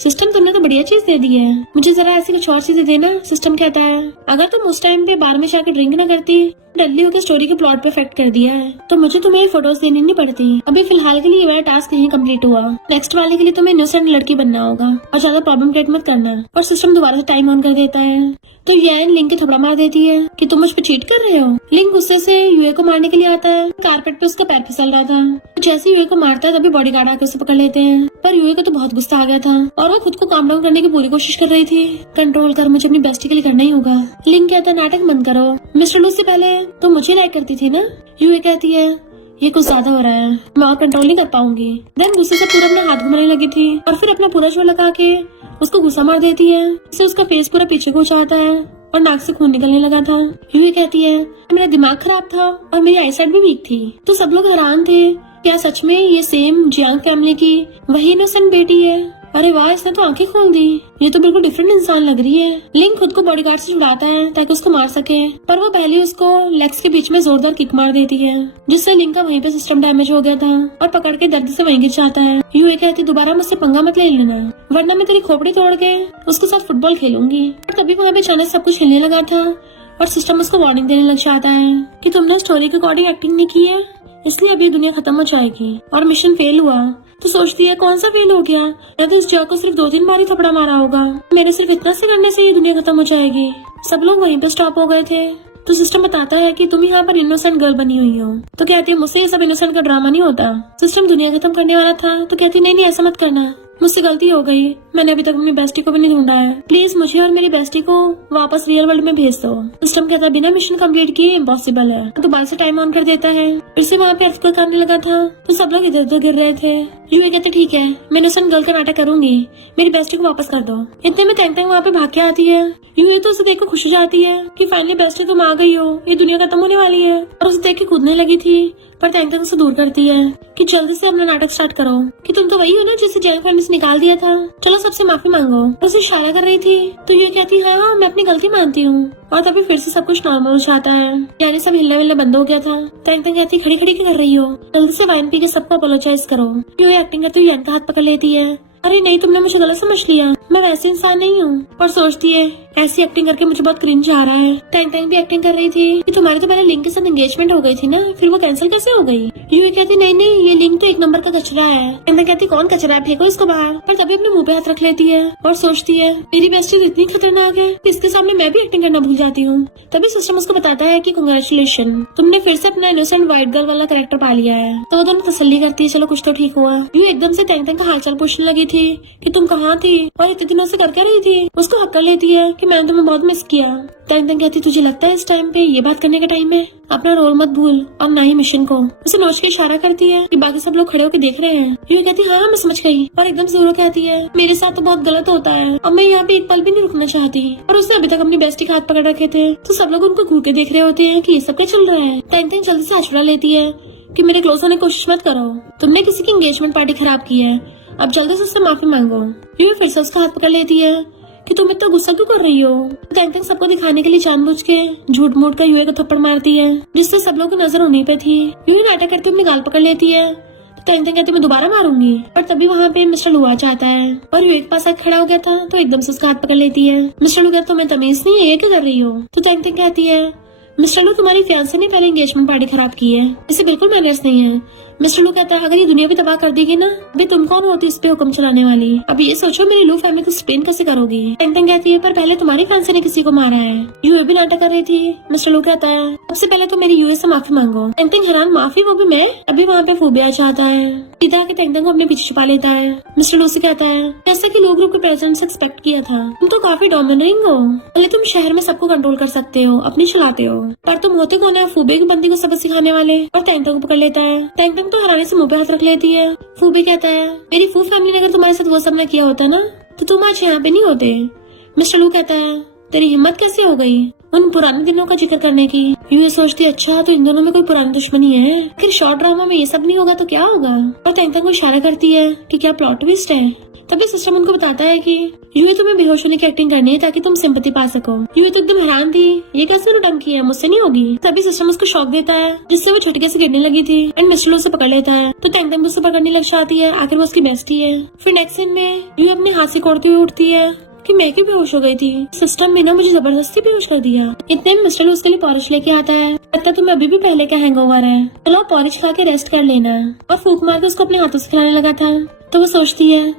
सिस्टम तुमने तो बढ़िया चीज दे दी है, मुझे जरा ऐसी कुछ और चीजें देना। सिस्टम कहता है अगर तुम उस टाइम पे बार में जाकर ड्रिंक न करती, डल्ली होकर स्टोरी के प्लॉट पे इफेक्ट कर दिया है, तो मुझे तुम्हें फोटोज देनी नहीं पड़ती। अभी फिलहाल के लिए मेरा टास्क नहीं कंप्लीट हुआ, नेक्स्ट वाले के लिए तुम्हें इनोसेंट लड़की बनना होगा और ज्यादा प्रॉब्लम क्रिएट मत करना। और सिस्टम दोबारा से टाइम ऑन कर देता है तो यैन लिंक के थपड़ा मार देती है कि तुम मुझ पे चीट कर रहे हो। लिंक गुस्से से यूए को मारने के लिए आता है, कारपेट पे उसका पैर फिसल रहा था। तो जैसे यूए को मारता है तभी बॉडीगार्ड आकर उसे पकड़ लेते हैं, पर यूए को तो बहुत गुस्सा आ गया था और वो खुद को काम डाउन करने की पूरी कोशिश कर रही थी। कंट्रोल कर, मुझे अपनी बेस्टी के लिए करना ही होगा। लिंक कहता है नाटक बंद करो, मिस्टर लू से पहले तो मुझे लाइक करती थी ना। यूए कहती है ये कुछ ज्यादा हो रहा है, मैं और कंट्रोल नहीं कर पाऊंगी। देन गुस्से से पूरा अपना हाथ घुमाने लगी थी और फिर अपना पूरा जोर लगा के उसको गुस्सा मार देती है। इससे उसका फेस पूरा पीछे को जाता है और नाक से खून निकलने लगा था। यूए कहती है मेरा दिमाग खराब था और मेरी आईसाइट भी वीक थी। तो सब लोग हैरान थे, क्या सच में ये सेम जियांग फैमिली की वही इनोसेंट बेटी है? अरे वाह, इसने तो आंखें खोल दी, ये तो बिल्कुल डिफरेंट इंसान लग रही है। लिंक खुद को बॉडीगार्ड से छुड़ाता है ताकि उसको मार सके, पर वो पहले उसको लेग्स के बीच में जोरदार किक मार देती है, जिससे लिंक का वहीं पे सिस्टम डैमेज हो गया था और पकड़ के दर्द से वहीं गिर जाता है। यूए कहती दोबारा मुझसे पंगा मत ले लेना, वरना मैं तेरी खोपड़ी तोड़ के उसके साथ फुटबॉल खेलूंगी। और तभी वहाँ पे अचानक सब कुछ हिलने लगा था और सिस्टम उसको वार्निंग देने लग जाता है कि तुमने स्टोरी के अकॉर्डिंग एक्टिंग नहीं की है, इसलिए अब ये दुनिया खत्म हो जाएगी। और मिशन फेल हुआ तो सोचती है कौन सा फेल हो गया, या तो इस जॉक को सिर्फ 2-3 बार ही थपड़ा मारा होगा, मेरे सिर्फ इतना से करने से ये दुनिया खत्म हो जाएगी। सब लोग वहीं पे स्टॉप हो गए थे। तो सिस्टम बताता है कि तुम यहाँ पर इनोसेंट गर्ल बनी हुई हो। तो कहती है मुझसे ये सब इनोसेंट का ड्रामा नहीं होता। सिस्टम दुनिया खत्म करने वाला था तो कहती नहीं ऐसा मत करना, मुझसे गलती हो गई, मैंने अभी तक अपनी बेस्टी को भी नहीं ढूंढा है, प्लीज मुझे और मेरी बेस्टी को वापस रियल वर्ल्ड में भेज दो। सिस्टम कहता है बिना मिशन कंप्लीट किए इम्पॉसिबल है। तो दोबारा से टाइम ऑन कर देता है, फिर से वहाँ पे अर्थक्वेक आने लगा था तो सब लोग इधर उधर गिर रहे थे। यूए कहते ठीक है, मैं इनोसेंट गर्ल का नाटक करूंगी, मेरी बेस्टी को वापस कर दो। इतने में टैंग टैंग वहाँ पे भाग के आती है। यूए तो उसे देख कर खुश हो जाती है कि फाइनली बेस्टी तुम आ गई हो, ये दुनिया खत्म होने वाली है, और उसे देख के कूदने लगी थी, पर टैंग टैंग उसे दूर करती है कि जल्दी से अपना नाटक स्टार्ट करो, कि तुम तो वही हो ना जिसे जेल फैमिली से निकाल दिया था, चलो सबसे माफी मांगो। उसे इशारा कर रही थी तो ये कहती हाँ मैं अपनी गलती मानती हूँ, और तभी फिर से सब कुछ नॉर्मल हो जाता है, यानी सब हिलना विलना बंद हो गया था। टैंग टैंग कहती खड़ी खड़ी क्या कर रही हो, जल्दी से वाइन पी के सबको अपोलोजाइज करो। ये एक्टिंग करती हुई का हाथ पकड़ लेती है, अरे नहीं तुमने मुझे गलत समझ लिया, मैं वैसे इंसान नहीं हूँ। और सोचती है ऐसी एक्टिंग करके मुझे बहुत क्रिंज आ रहा है। टैंग टैंग भी एक्टिंग कर रही थी कि तुम्हारी तो पहले लिंक के साथ एंगेजमेंट हो गई थी ना, फिर वो कैंसिल कैसे हो गई। यूए कहती नहीं ये लिंक तो एक नंबर का कचरा है। टैंग कहती कौन कचरा है, फेंको इसको बाहर। पर तभी अपने मुंह पे हाथ रख लेती है और सोचती है मेरी बेस्टी इतनी खतरनाक है, इसके सामने मैं भी एक्टिंग करना भूल जाती हूँ। तभी सिस्टम उसको बताता है कि कांग्रेचुलेशन, तुमने फिर से अपना इनोसेंट व्हाइट गर्ल वाला कैरेक्टर पा लिया है। तो वो दोनों तसल्ली करती है, चलो कुछ तो ठीक हुआ। यूए एकदम से टैंग टैंग का हालचाल पूछने लगी थी कि तुम कहाँ थी और इतने दिनों से कर क्या रही थी। उसको हक कर लेती है कि मैंने तुम्हें बहुत मिस किया। टैंग टैंग कहती तुझे लगता है इस टाइम पे ये बात करने का टाइम है, अपना रोल मत भूल और ना ही मिशन को। उसे नोच के इशारा करती है कि बाकी सब लोग खड़े होकर देख रहे हैं। ये कहती हाँ मैं समझ गई, और एकदम से वो कहती है मेरे साथ तो बहुत गलत होता है, अब मैं यहाँ पे एक पल भी नहीं रुकना चाहती। और उसने अभी तक अपनी बेस्टी के हाथ पकड़ रखे थे तो सब लोग उनको घूर के देख रहे होते हैं कि ये सब क्या चल रहा है। टैंग टैंग जल्दी से आश्वासन लेती है कि मेरे क्लोज होने की कोशिश मत करो, तुमने किसी की एंगेजमेंट पार्टी खराब की है, अब जल्दी से उससे माफी मांगो। ये फिर से उसका हाथ पकड़ लेती है कि तुम इतना गुस्सा क्यों कर रही हो। टैंग टैंग सबको दिखाने के लिए जानबूझ के झूठ मूठ कर यूए को थप्पड़ मारती है, जिससे सब लोगों की नजर उन्हीं पे थी। यूए नाटक करके अपनी गाल पकड़ लेती है तो टैंग टैंग कहती मैं दोबारा मारूंगी। पर तभी वहाँ पे मिस्टर लू आ जाता है और यूए के पास आकर खड़ा हो गया था तो एकदम से उसका हाथ पकड़ लेती है। मिस्टर लू कहता तुम्हें तमीज नहीं है, ये क्या कर रही हो। तो टैंग टैंग कहती है मिस्टर लू तुम्हारी फियांसे ने पहले एंगेजमेंट पार्टी खराब की है, इसे बिल्कुल मैनर्स नहीं है। मिस्टर लू कहता है अगर ये दुनिया भी तबाह कर देगी ना, अभी तुम कौन होती इस पे हुक्म चलाने वाली, अब ये सोचो मेरी लू फैमिली को स्पेन कैसे करोगी। टैंग टैंग कहती है पर पहले तुम्हारी फियांसे ने किसी को मारा है। यूए भी नाटक कर रही थी। मिस्टर लू कहता है सबसे पहले तो मेरी यूए से माफी मांगो। टैंग टैंग हैरान माफी, वो भी मैं। अभी वहाँ पे फूबे आ जाता है, सीधा के टैंग टैंग को अपने पीछे छुपा लेता है। मिस्टर लू से कहता है जैसा कि लोग ग्रुप के प्रेसिडेंट से एक्सपेक्ट किया था, तुम तो काफी डोमिनेटिंग हो, पहले तुम शहर में सबको कंट्रोल कर सकते हो, अपनी चलाते हो, पर तुम होते कौन है फूबे की बंदी को सबक सिखाने वाले। और टैंग टैंग को पकड़ लेता है। टैंग टैंग तो हैरानी से मुंह पे हाथ रख लेती है। फूबे कहता है मेरी फू फैमिली ने अगर तुम्हारे साथ वो सब न किया होता ना तो तुम आज यहाँ पे नहीं होते। मिस्टर लू कहता है तेरी हिम्मत कैसे हो गई, उन पुराने दिनों का जिक्र करने की। यूए सोचती अच्छा तो इन दोनों में कोई पुरानी दुश्मनी है। फिर शॉर्ट ड्रामा में ये सब नहीं होगा तो क्या होगा। और तैंतन को इशारा करती है कि क्या प्लॉट ट्विस्ट है। तभी सिस्टम उनको बताता है कि यूए तुम्हें बेहोश होने की एक्टिंग करनी है ताकि तुम सिंपैथी पा सको। यूए तो एकदम हैरान थी, ये कैसे डंकी है, मुझसे नहीं होगी। तभी सिस्टम उसको शॉक देता है जिससे वो छुटके से गिरने लगी थी एंड मिस्टर उसे पकड़ लेता है। तो तैंतन उसे पकड़ने लग जाती है, आखिर वो उसकी बेस्टी है। फिर नेक्स्ट सीन में यूए अपने हाथ से कोड़ती हुई उठती है कि मैं क्यों बेहोश हो गई थी, सिस्टम ने ना मुझे जबरदस्ती बेहोश कर दिया। इतने में मिस्टर उसके लिए पॉरिश लेके आता है। लगता तुम्हें अभी भी पहले का हैंगओवर है, चलो पॉरिश खा के रेस्ट कर लेना। और फूक मार के उसको अपने हाथों से खिलाने लगा था। तो वो सोचती है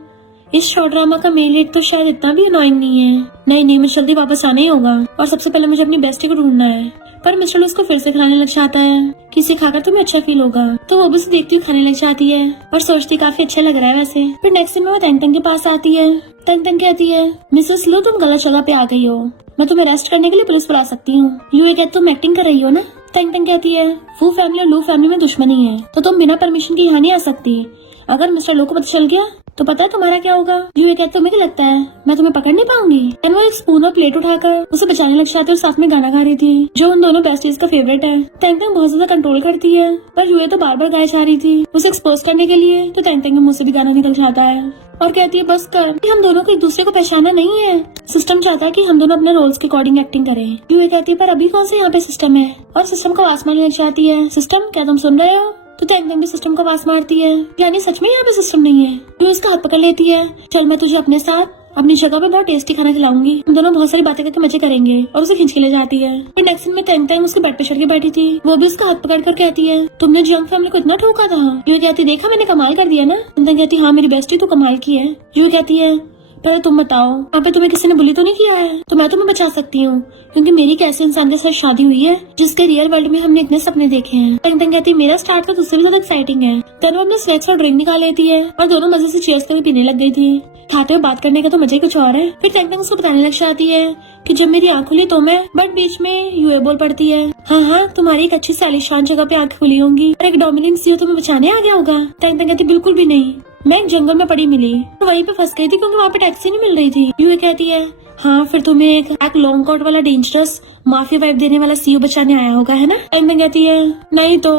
इस शॉर्ट ड्रामा का मेन लीड तो शायद इतना भी अनोइंग नहीं है। नहीं मुझे जल्दी वापस आना ही होगा और सबसे पहले मुझे अपनी बेस्टी को ढूंढना है। पर मिस्टर उसको फिर से खाने लग जाता है कि इसे खाकर तुम्हें अच्छा फील होगा। तो वो भी उसे देखती हुई खाने लग जाती है और सोचती काफी अच्छा लग रहा है वैसे। फिर नेक्स्ट दिन में वो तैंतन के पास आती है। तैंतन कहती है मिसेस लो तुम गलत जगह पे आ गई हो, मैं तुम्हें रेस्ट करने के लिए पुलिस बुला सकती हूँ। यूए कहती तुम एक्टिंग कर रही हो ना। तैंतन कहती है वो फैमिली और लू फैमिली में दुश्मनी है तो तुम बिना परमिशन के यहाँ नहीं आ सकती। अगर मिस्टर लो को पता चल गया तो पता है तुम्हारा क्या होगा। यूए कहते तुम्हें क्या लगता है मैं तुम्हें पकड़ नहीं पाऊंगी। एंड वो एक स्पून और प्लेट उठाकर उसे बचाने लग जाते और साथ में गाना गा रही थी जो उन दोनों बेस्टीज का फेवरेट है। तैंतन बहुत ज्यादा कंट्रोल करती है पर यूए तो बार बार गाए जा रही थी उसे एक्सपोज करने के लिए। तो तैंतन के मुंह से भी गाना निकल जाता है और कहती है बस कर, कि हम दोनों को एक दूसरे को पहचाना नहीं है। सिस्टम चाहता है कि हम दोनों अपने रोल्स के अकॉर्डिंग एक्टिंग करें। यूए कहती है पर अभी कौन से यहाँ पे सिस्टम है। और सिस्टम को आवाज मारने लग जाती है सिस्टम क्या तुम सुन रहे हो। तो तैंतन भी सिस्टम को आवाज मारती है यानी सच में यहाँ पे सिस्टम नहीं है। यूए इसका हाथ पकड़ लेती है चल मैं तुझे अपने साथ अपनी जगह पे बहुत टेस्टी खाना खिलाऊंगी, हम दोनों बहुत सारी बातें करके मजे करेंगे। और उसे खींच के ले जाती है। नेक्स्ट सीन में तैंतन उसके बेड पे चढ़ के बैठी थी, वो भी उसका हाथ पकड़ कर कहती है तुमने जंग फैमिली को इतना ठोका था। यूए कहती देखा मैंने कमाल कर दिया ना। तैंतन कहती हाँ मेरी बेस्टी तो कमाल की है। यूए कहती है पहले तुम बताओ यहाँ पे तुम्हें किसी ने बुली तो नहीं किया है तो मैं तुम्हें बचा सकती हूँ क्योंकि मेरी एक ऐसे इंसान के साथ शादी हुई है जिसके रियल वर्ल्ड में हमने इतने सपने देखे हैं। तैंतन कहती मेरा स्टार्ट तो तुझसे भी ज्यादा एक्साइटिंग है। तनु अपने स्नैक्स और ड्रिंक निकाल लेती है और दोनों मजे से चीयर्स करके पीने लग गई थी। खाते हुए बात करने का तो मजे कुछ और है। फिर तैंतन उसको बताने लग जाती है कि जब मेरी आँख खुली तो मैं, बट बीच में यूए बोल पड़ती है हाँ तुम्हारी एक अच्छी सालिशान जगह पे आँख खुली होंगी और एक डोमिनेंट सीओ तुम्हें बचाने आ गया होगा। तैंतन कहती बिल्कुल भी नहीं, मैं एक जंगल में पड़ी मिली तो वहीं पे फंस गई थी क्योंकि वहाँ पे टैक्सी नहीं मिल रही थी। यूए कहती है हाँ फिर तुम्हें एक लॉन्ग कोट वाला डेंजरस माफिया वाइब देने वाला सीओ बचाने आया होगा है ना। तैंतन कहती है नहीं तो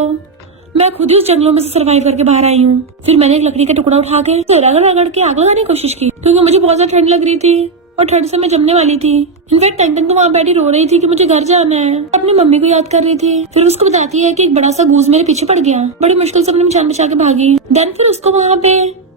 मैं खुद ही उस जंगलों में से सर्वाइव करके बाहर आई हूँ। फिर मैंने एक लकड़ी का टुकड़ा उठा के रगड़ रगड़ के आग लगाने की कोशिश की क्योंकि मुझे बहुत ज्यादा ठंड लग रही थी और ठंड से मैं जमने वाली थी। इनफैक्ट तैंतन तो वहाँ बैठी रो रही थी कि मुझे घर जाना है, अपनी मम्मी को याद कर रही थी। फिर उसको बताती है कि एक बड़ा सा गूज मेरे पीछे पड़ गया, बड़ी मुश्किल से अपनी जान बचा के भागी। देन फिर उसको वहाँ पे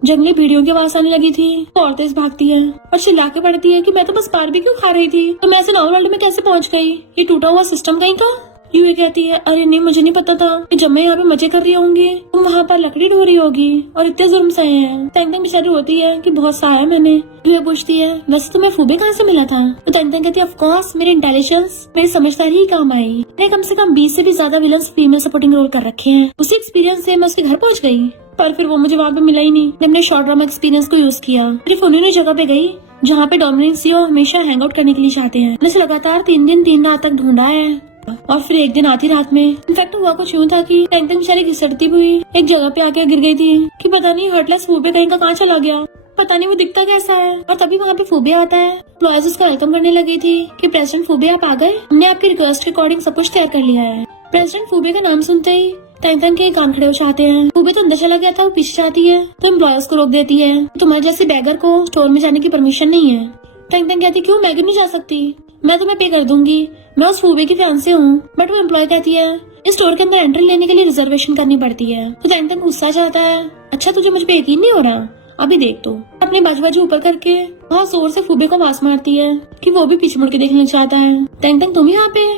जंगली भेड़ियों की आवाज आने लगी थी तो और तेज भागती है और चिल्ला के पड़ती है कि मैं तो बस बारबेक्यू खा रही थी तो मैं ऐसे नॉर्मल वर्ल्ड में कैसे पहुँच गई, ये टूटा हुआ सिस्टम कहीं का। यूए कहती है अरे नहीं मुझे नहीं पता था कि जब मैं यहाँ पे मजे कर रही होंगी तुम वहाँ पर लकड़ी ढो रही होगी और इतने जुर्म सहे हैं। तैंतन बेचारी होती है कि बहुत सहा है मैंने। यूए पूछती है वैसे तुम्हें फूबे कहाँ से मिला था। तो तैंतन कहती है ऑफ कोर्स मेरी इंटेलिजेंस मेरी समझदारी ही काम आई। मैंने कम से कम 20 से भी ज्यादा विलन्स फीमेल सपोर्टिंग रोल कर रखे हैं। उसी एक्सपीरियंस से मैं उसके घर पहुँच गई पर फिर वो मुझे वहाँ पे मिला ही नहीं। मैंने अपने शॉर्ट ड्रामा एक्सपीरियंस को यूज किया, सिर्फ उन्हीं जगह पे गई जहाँ पे डोमिनेंट सीओ हमेशा हैंग आउट करने के लिए चाहते हैं। मैंने लगातार 3 दिन 3 रात तक ढूंढा है और फिर एक दिन आधी रात में इनफैक्ट हुआ कुछ यूँ था कि तैंतन बेचारी घिसटती हुई एक जगह पे आके गिर गई थी कि पता नहीं हर्टलेस फूबे कहीं का कहाँ चला गया, पता नहीं वो दिखता कैसा है। और तभी वहाँ पे फूबे आता है। एम्प्लॉयज उसका वेलकम करने लगी थी कि प्रेसिडेंट फूबे आप आ गए, हमने आपकी रिक्वेस्ट के अकॉर्डिंग सब कुछ तैयार कर लिया है। प्रेसिडेंट फूबे का नाम सुनते ही तैंतन के कान खड़े हो जाते हैं। फूबे तो अंदर चला गया था, वो पीछे जाती है तो एम्प्लॉयज को रोक देती है तुम्हारे जैसे बैगर को स्टोर में जाने की परमिशन नहीं है। तैंतन कहती क्यों मैं क्यों नहीं जा सकती, मैं तुम्हें पे कर दूंगी, मैं उस फूबे की फैन से हूँ। बट वो एम्प्लॉय कहती है इस स्टोर के अंदर एंट्री लेने के लिए रिजर्वेशन करनी पड़ती है। तो तैंतन गुस्सा जाता है अच्छा तुझे मुझ पे यकीन नहीं हो रहा, अभी देख तो अपनी बाजू ऊपर करके बहुत जोर से फूबे को आवाज मारती है कि वो भी पीछे मुड़ के देखने चाहता है। तैंतन तुम यहाँ पे,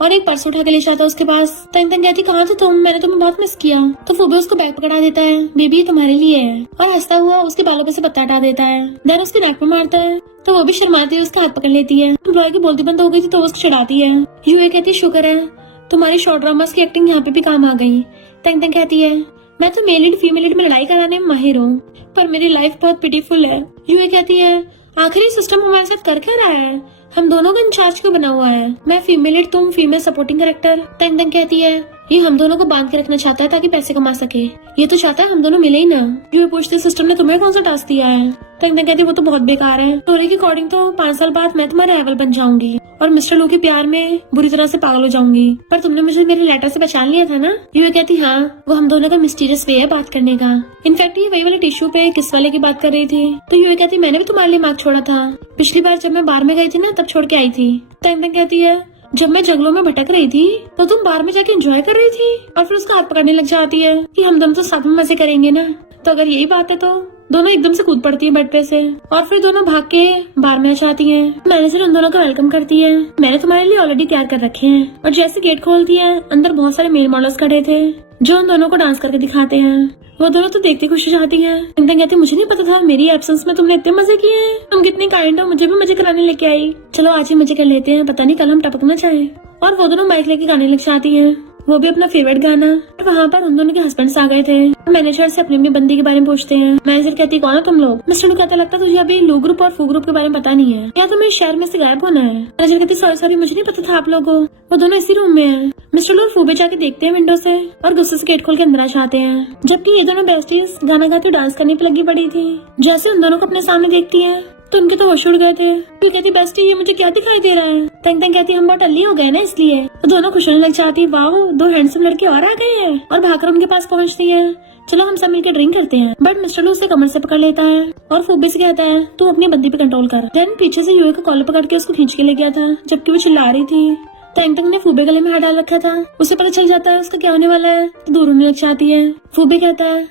और एक पर्स उठा के ले जाता है उसके पास। तैंतन कहती कहाँ थे तुम, मैंने तुम्हें बहुत मिस किया। तो फूबे उसको बैग पकड़ा देता है बेबी तुम्हारे लिए है और हंसता हुआ उसके बालों पे से पत्ता हटा देता है। देन उसके नेक पे मारता है तो वो भी शर्माती हुई उसका हाथ पकड़ लेती है। एम्प्लॉय की बोलती बंद हो गई थी तो उसको चिढ़ाती है। यूए कहती शुक्र है तुम्हारी शॉर्ट ड्रामास की एक्टिंग यहाँ पे भी काम आ गई। तैंतन कहती है मैं तो मेल लीड फीमेल लीड में लड़ाई कराने में माहिर हूँ पर मेरी लाइफ बहुत पिटीफुल है। यूए कहती है आखिरी सिस्टम हमारे साथ कर क्या रहा है, हम दोनों का इंचार्ज क्यों बना हुआ है, मैं फीमेल लीड तुम फीमेल सपोर्टिंग कैरेक्टर। तैंतन कहती है ये हम दोनों को बांध के रखना चाहता है ताकि पैसे कमा सके, ये तो चाहता है हम दोनों मिले ही ना। यूए पूछते सिस्टम ने तुम्हें कौन सा टास्क दिया है। तैंतन कहती वो तो बहुत बेकार है, स्टोरी के अकॉर्डिंग तो 5 साल बाद मैं तुम्हारा राइवल बन जाऊंगी और मिस्टर लू के प्यार में बुरी तरह से पागल हो जाऊंगी। पर तुमने मुझे मेरे लेटर से पहचान लिया था ना? यूए कहती हाँ, वो हम दोनों का मिस्टीरियस वे है बात करने का। इनफैक्ट ये वही वाले टिश्यू पे किस वाले की बात कर रही थी। तो यूए कहती मैंने भी तुम्हारे लिए मार्क छोड़ा था, पिछली बार जब मैं बार में गई थी ना तब छोड़ के आई थी। टाइम कहती है जब मैं जंगलों में भटक रही थी तो तुम बार में जाके एंजॉय कर रही थी। और फिर उसका हाथ पकड़ने लग जाती है कि हम दोनों तो साथ में मजे करेंगे ना। तो अगर यही बात है तो दोनों एकदम से कूद पड़ती है बेड पे से और फिर दोनों भाग के बार में आ जाती हैं। मैनेजर उन दोनों का वेलकम करती है, मैंने तुम्हारे लिए ऑलरेडी तैयार कर रखे हैं। और जैसे गेट खोलती है अंदर बहुत सारे मेल मॉडल्स खड़े थे जो उन दोनों को डांस करके दिखाते हैं। वो दोनों तो देखते खुश हो जाती हैं। कहती मुझे नहीं पता था मेरी एब्सेंस में तुमने इतने मजे किए हैं, तुम कितनी काइंड हो, मुझे भी मजे कराने लेके आई। चलो आज ही मजे कर लेते हैं, पता नहीं कल हम टपकना चाहे। और वो दोनों माइक लेके गाने लग जाती हैं, वो भी अपना फेवरेट गाना। और वहाँ पर उन दोनों के हस्बैंड्स आ गए थे। मैनेजर से अपनी बंदी के बारे में पूछते हैं। मैनेजर कहती कौन हो तुम लोग? मिस्टर लू कहता लगता तुझे अभी लू ग्रुप और फू ग्रुप के बारे में पता नहीं है, या तुम्हें शहर में से गायब होना है? मैनेजर कहती सॉरी मुझे नहीं पता था आप लोगों। वो दोनों इसी रूम में है। मिस्टर लू और फू भी जाके देखते हैं विंडो से और गुस्से से गेट खोल के अंदर आ जाते हैं। जबकि ये दोनों बेस्टीज गाना गाते डांस करने पे लगी पड़ी थी। जैसे उन दोनों को अपने सामने देखती है तो उनके तो होश उड़ गए थे। फिर कहती बेस्टी ये मुझे क्या दिखाई दे रहा है? तंग कहती हम बहुत अल्ली हो गए ना इसलिए। तो दोनों खुश होने लग जाती है, वाह दो हैंडसम लड़के और आ गए हैं, और भागकर उनके पास पहुंचती है। चलो हम सब मिलकर ड्रिंक करते हैं। बट मिस्टर लू उसे कमर से पकड़ लेता है और फूबी से कहता है तू अपनी बंदी पे कंट्रोल कर। देन पीछे से यूए को कॉलर पकड़ के उसको खींच के ले गया था जबकि वो चिल्ला रही थी। तंग ने फूबे गले में हाथ डाल रखा था। उसे पता चल जाता है उसका क्या होने वाला है तो दूर होने लग जाती है। फूबे कहता है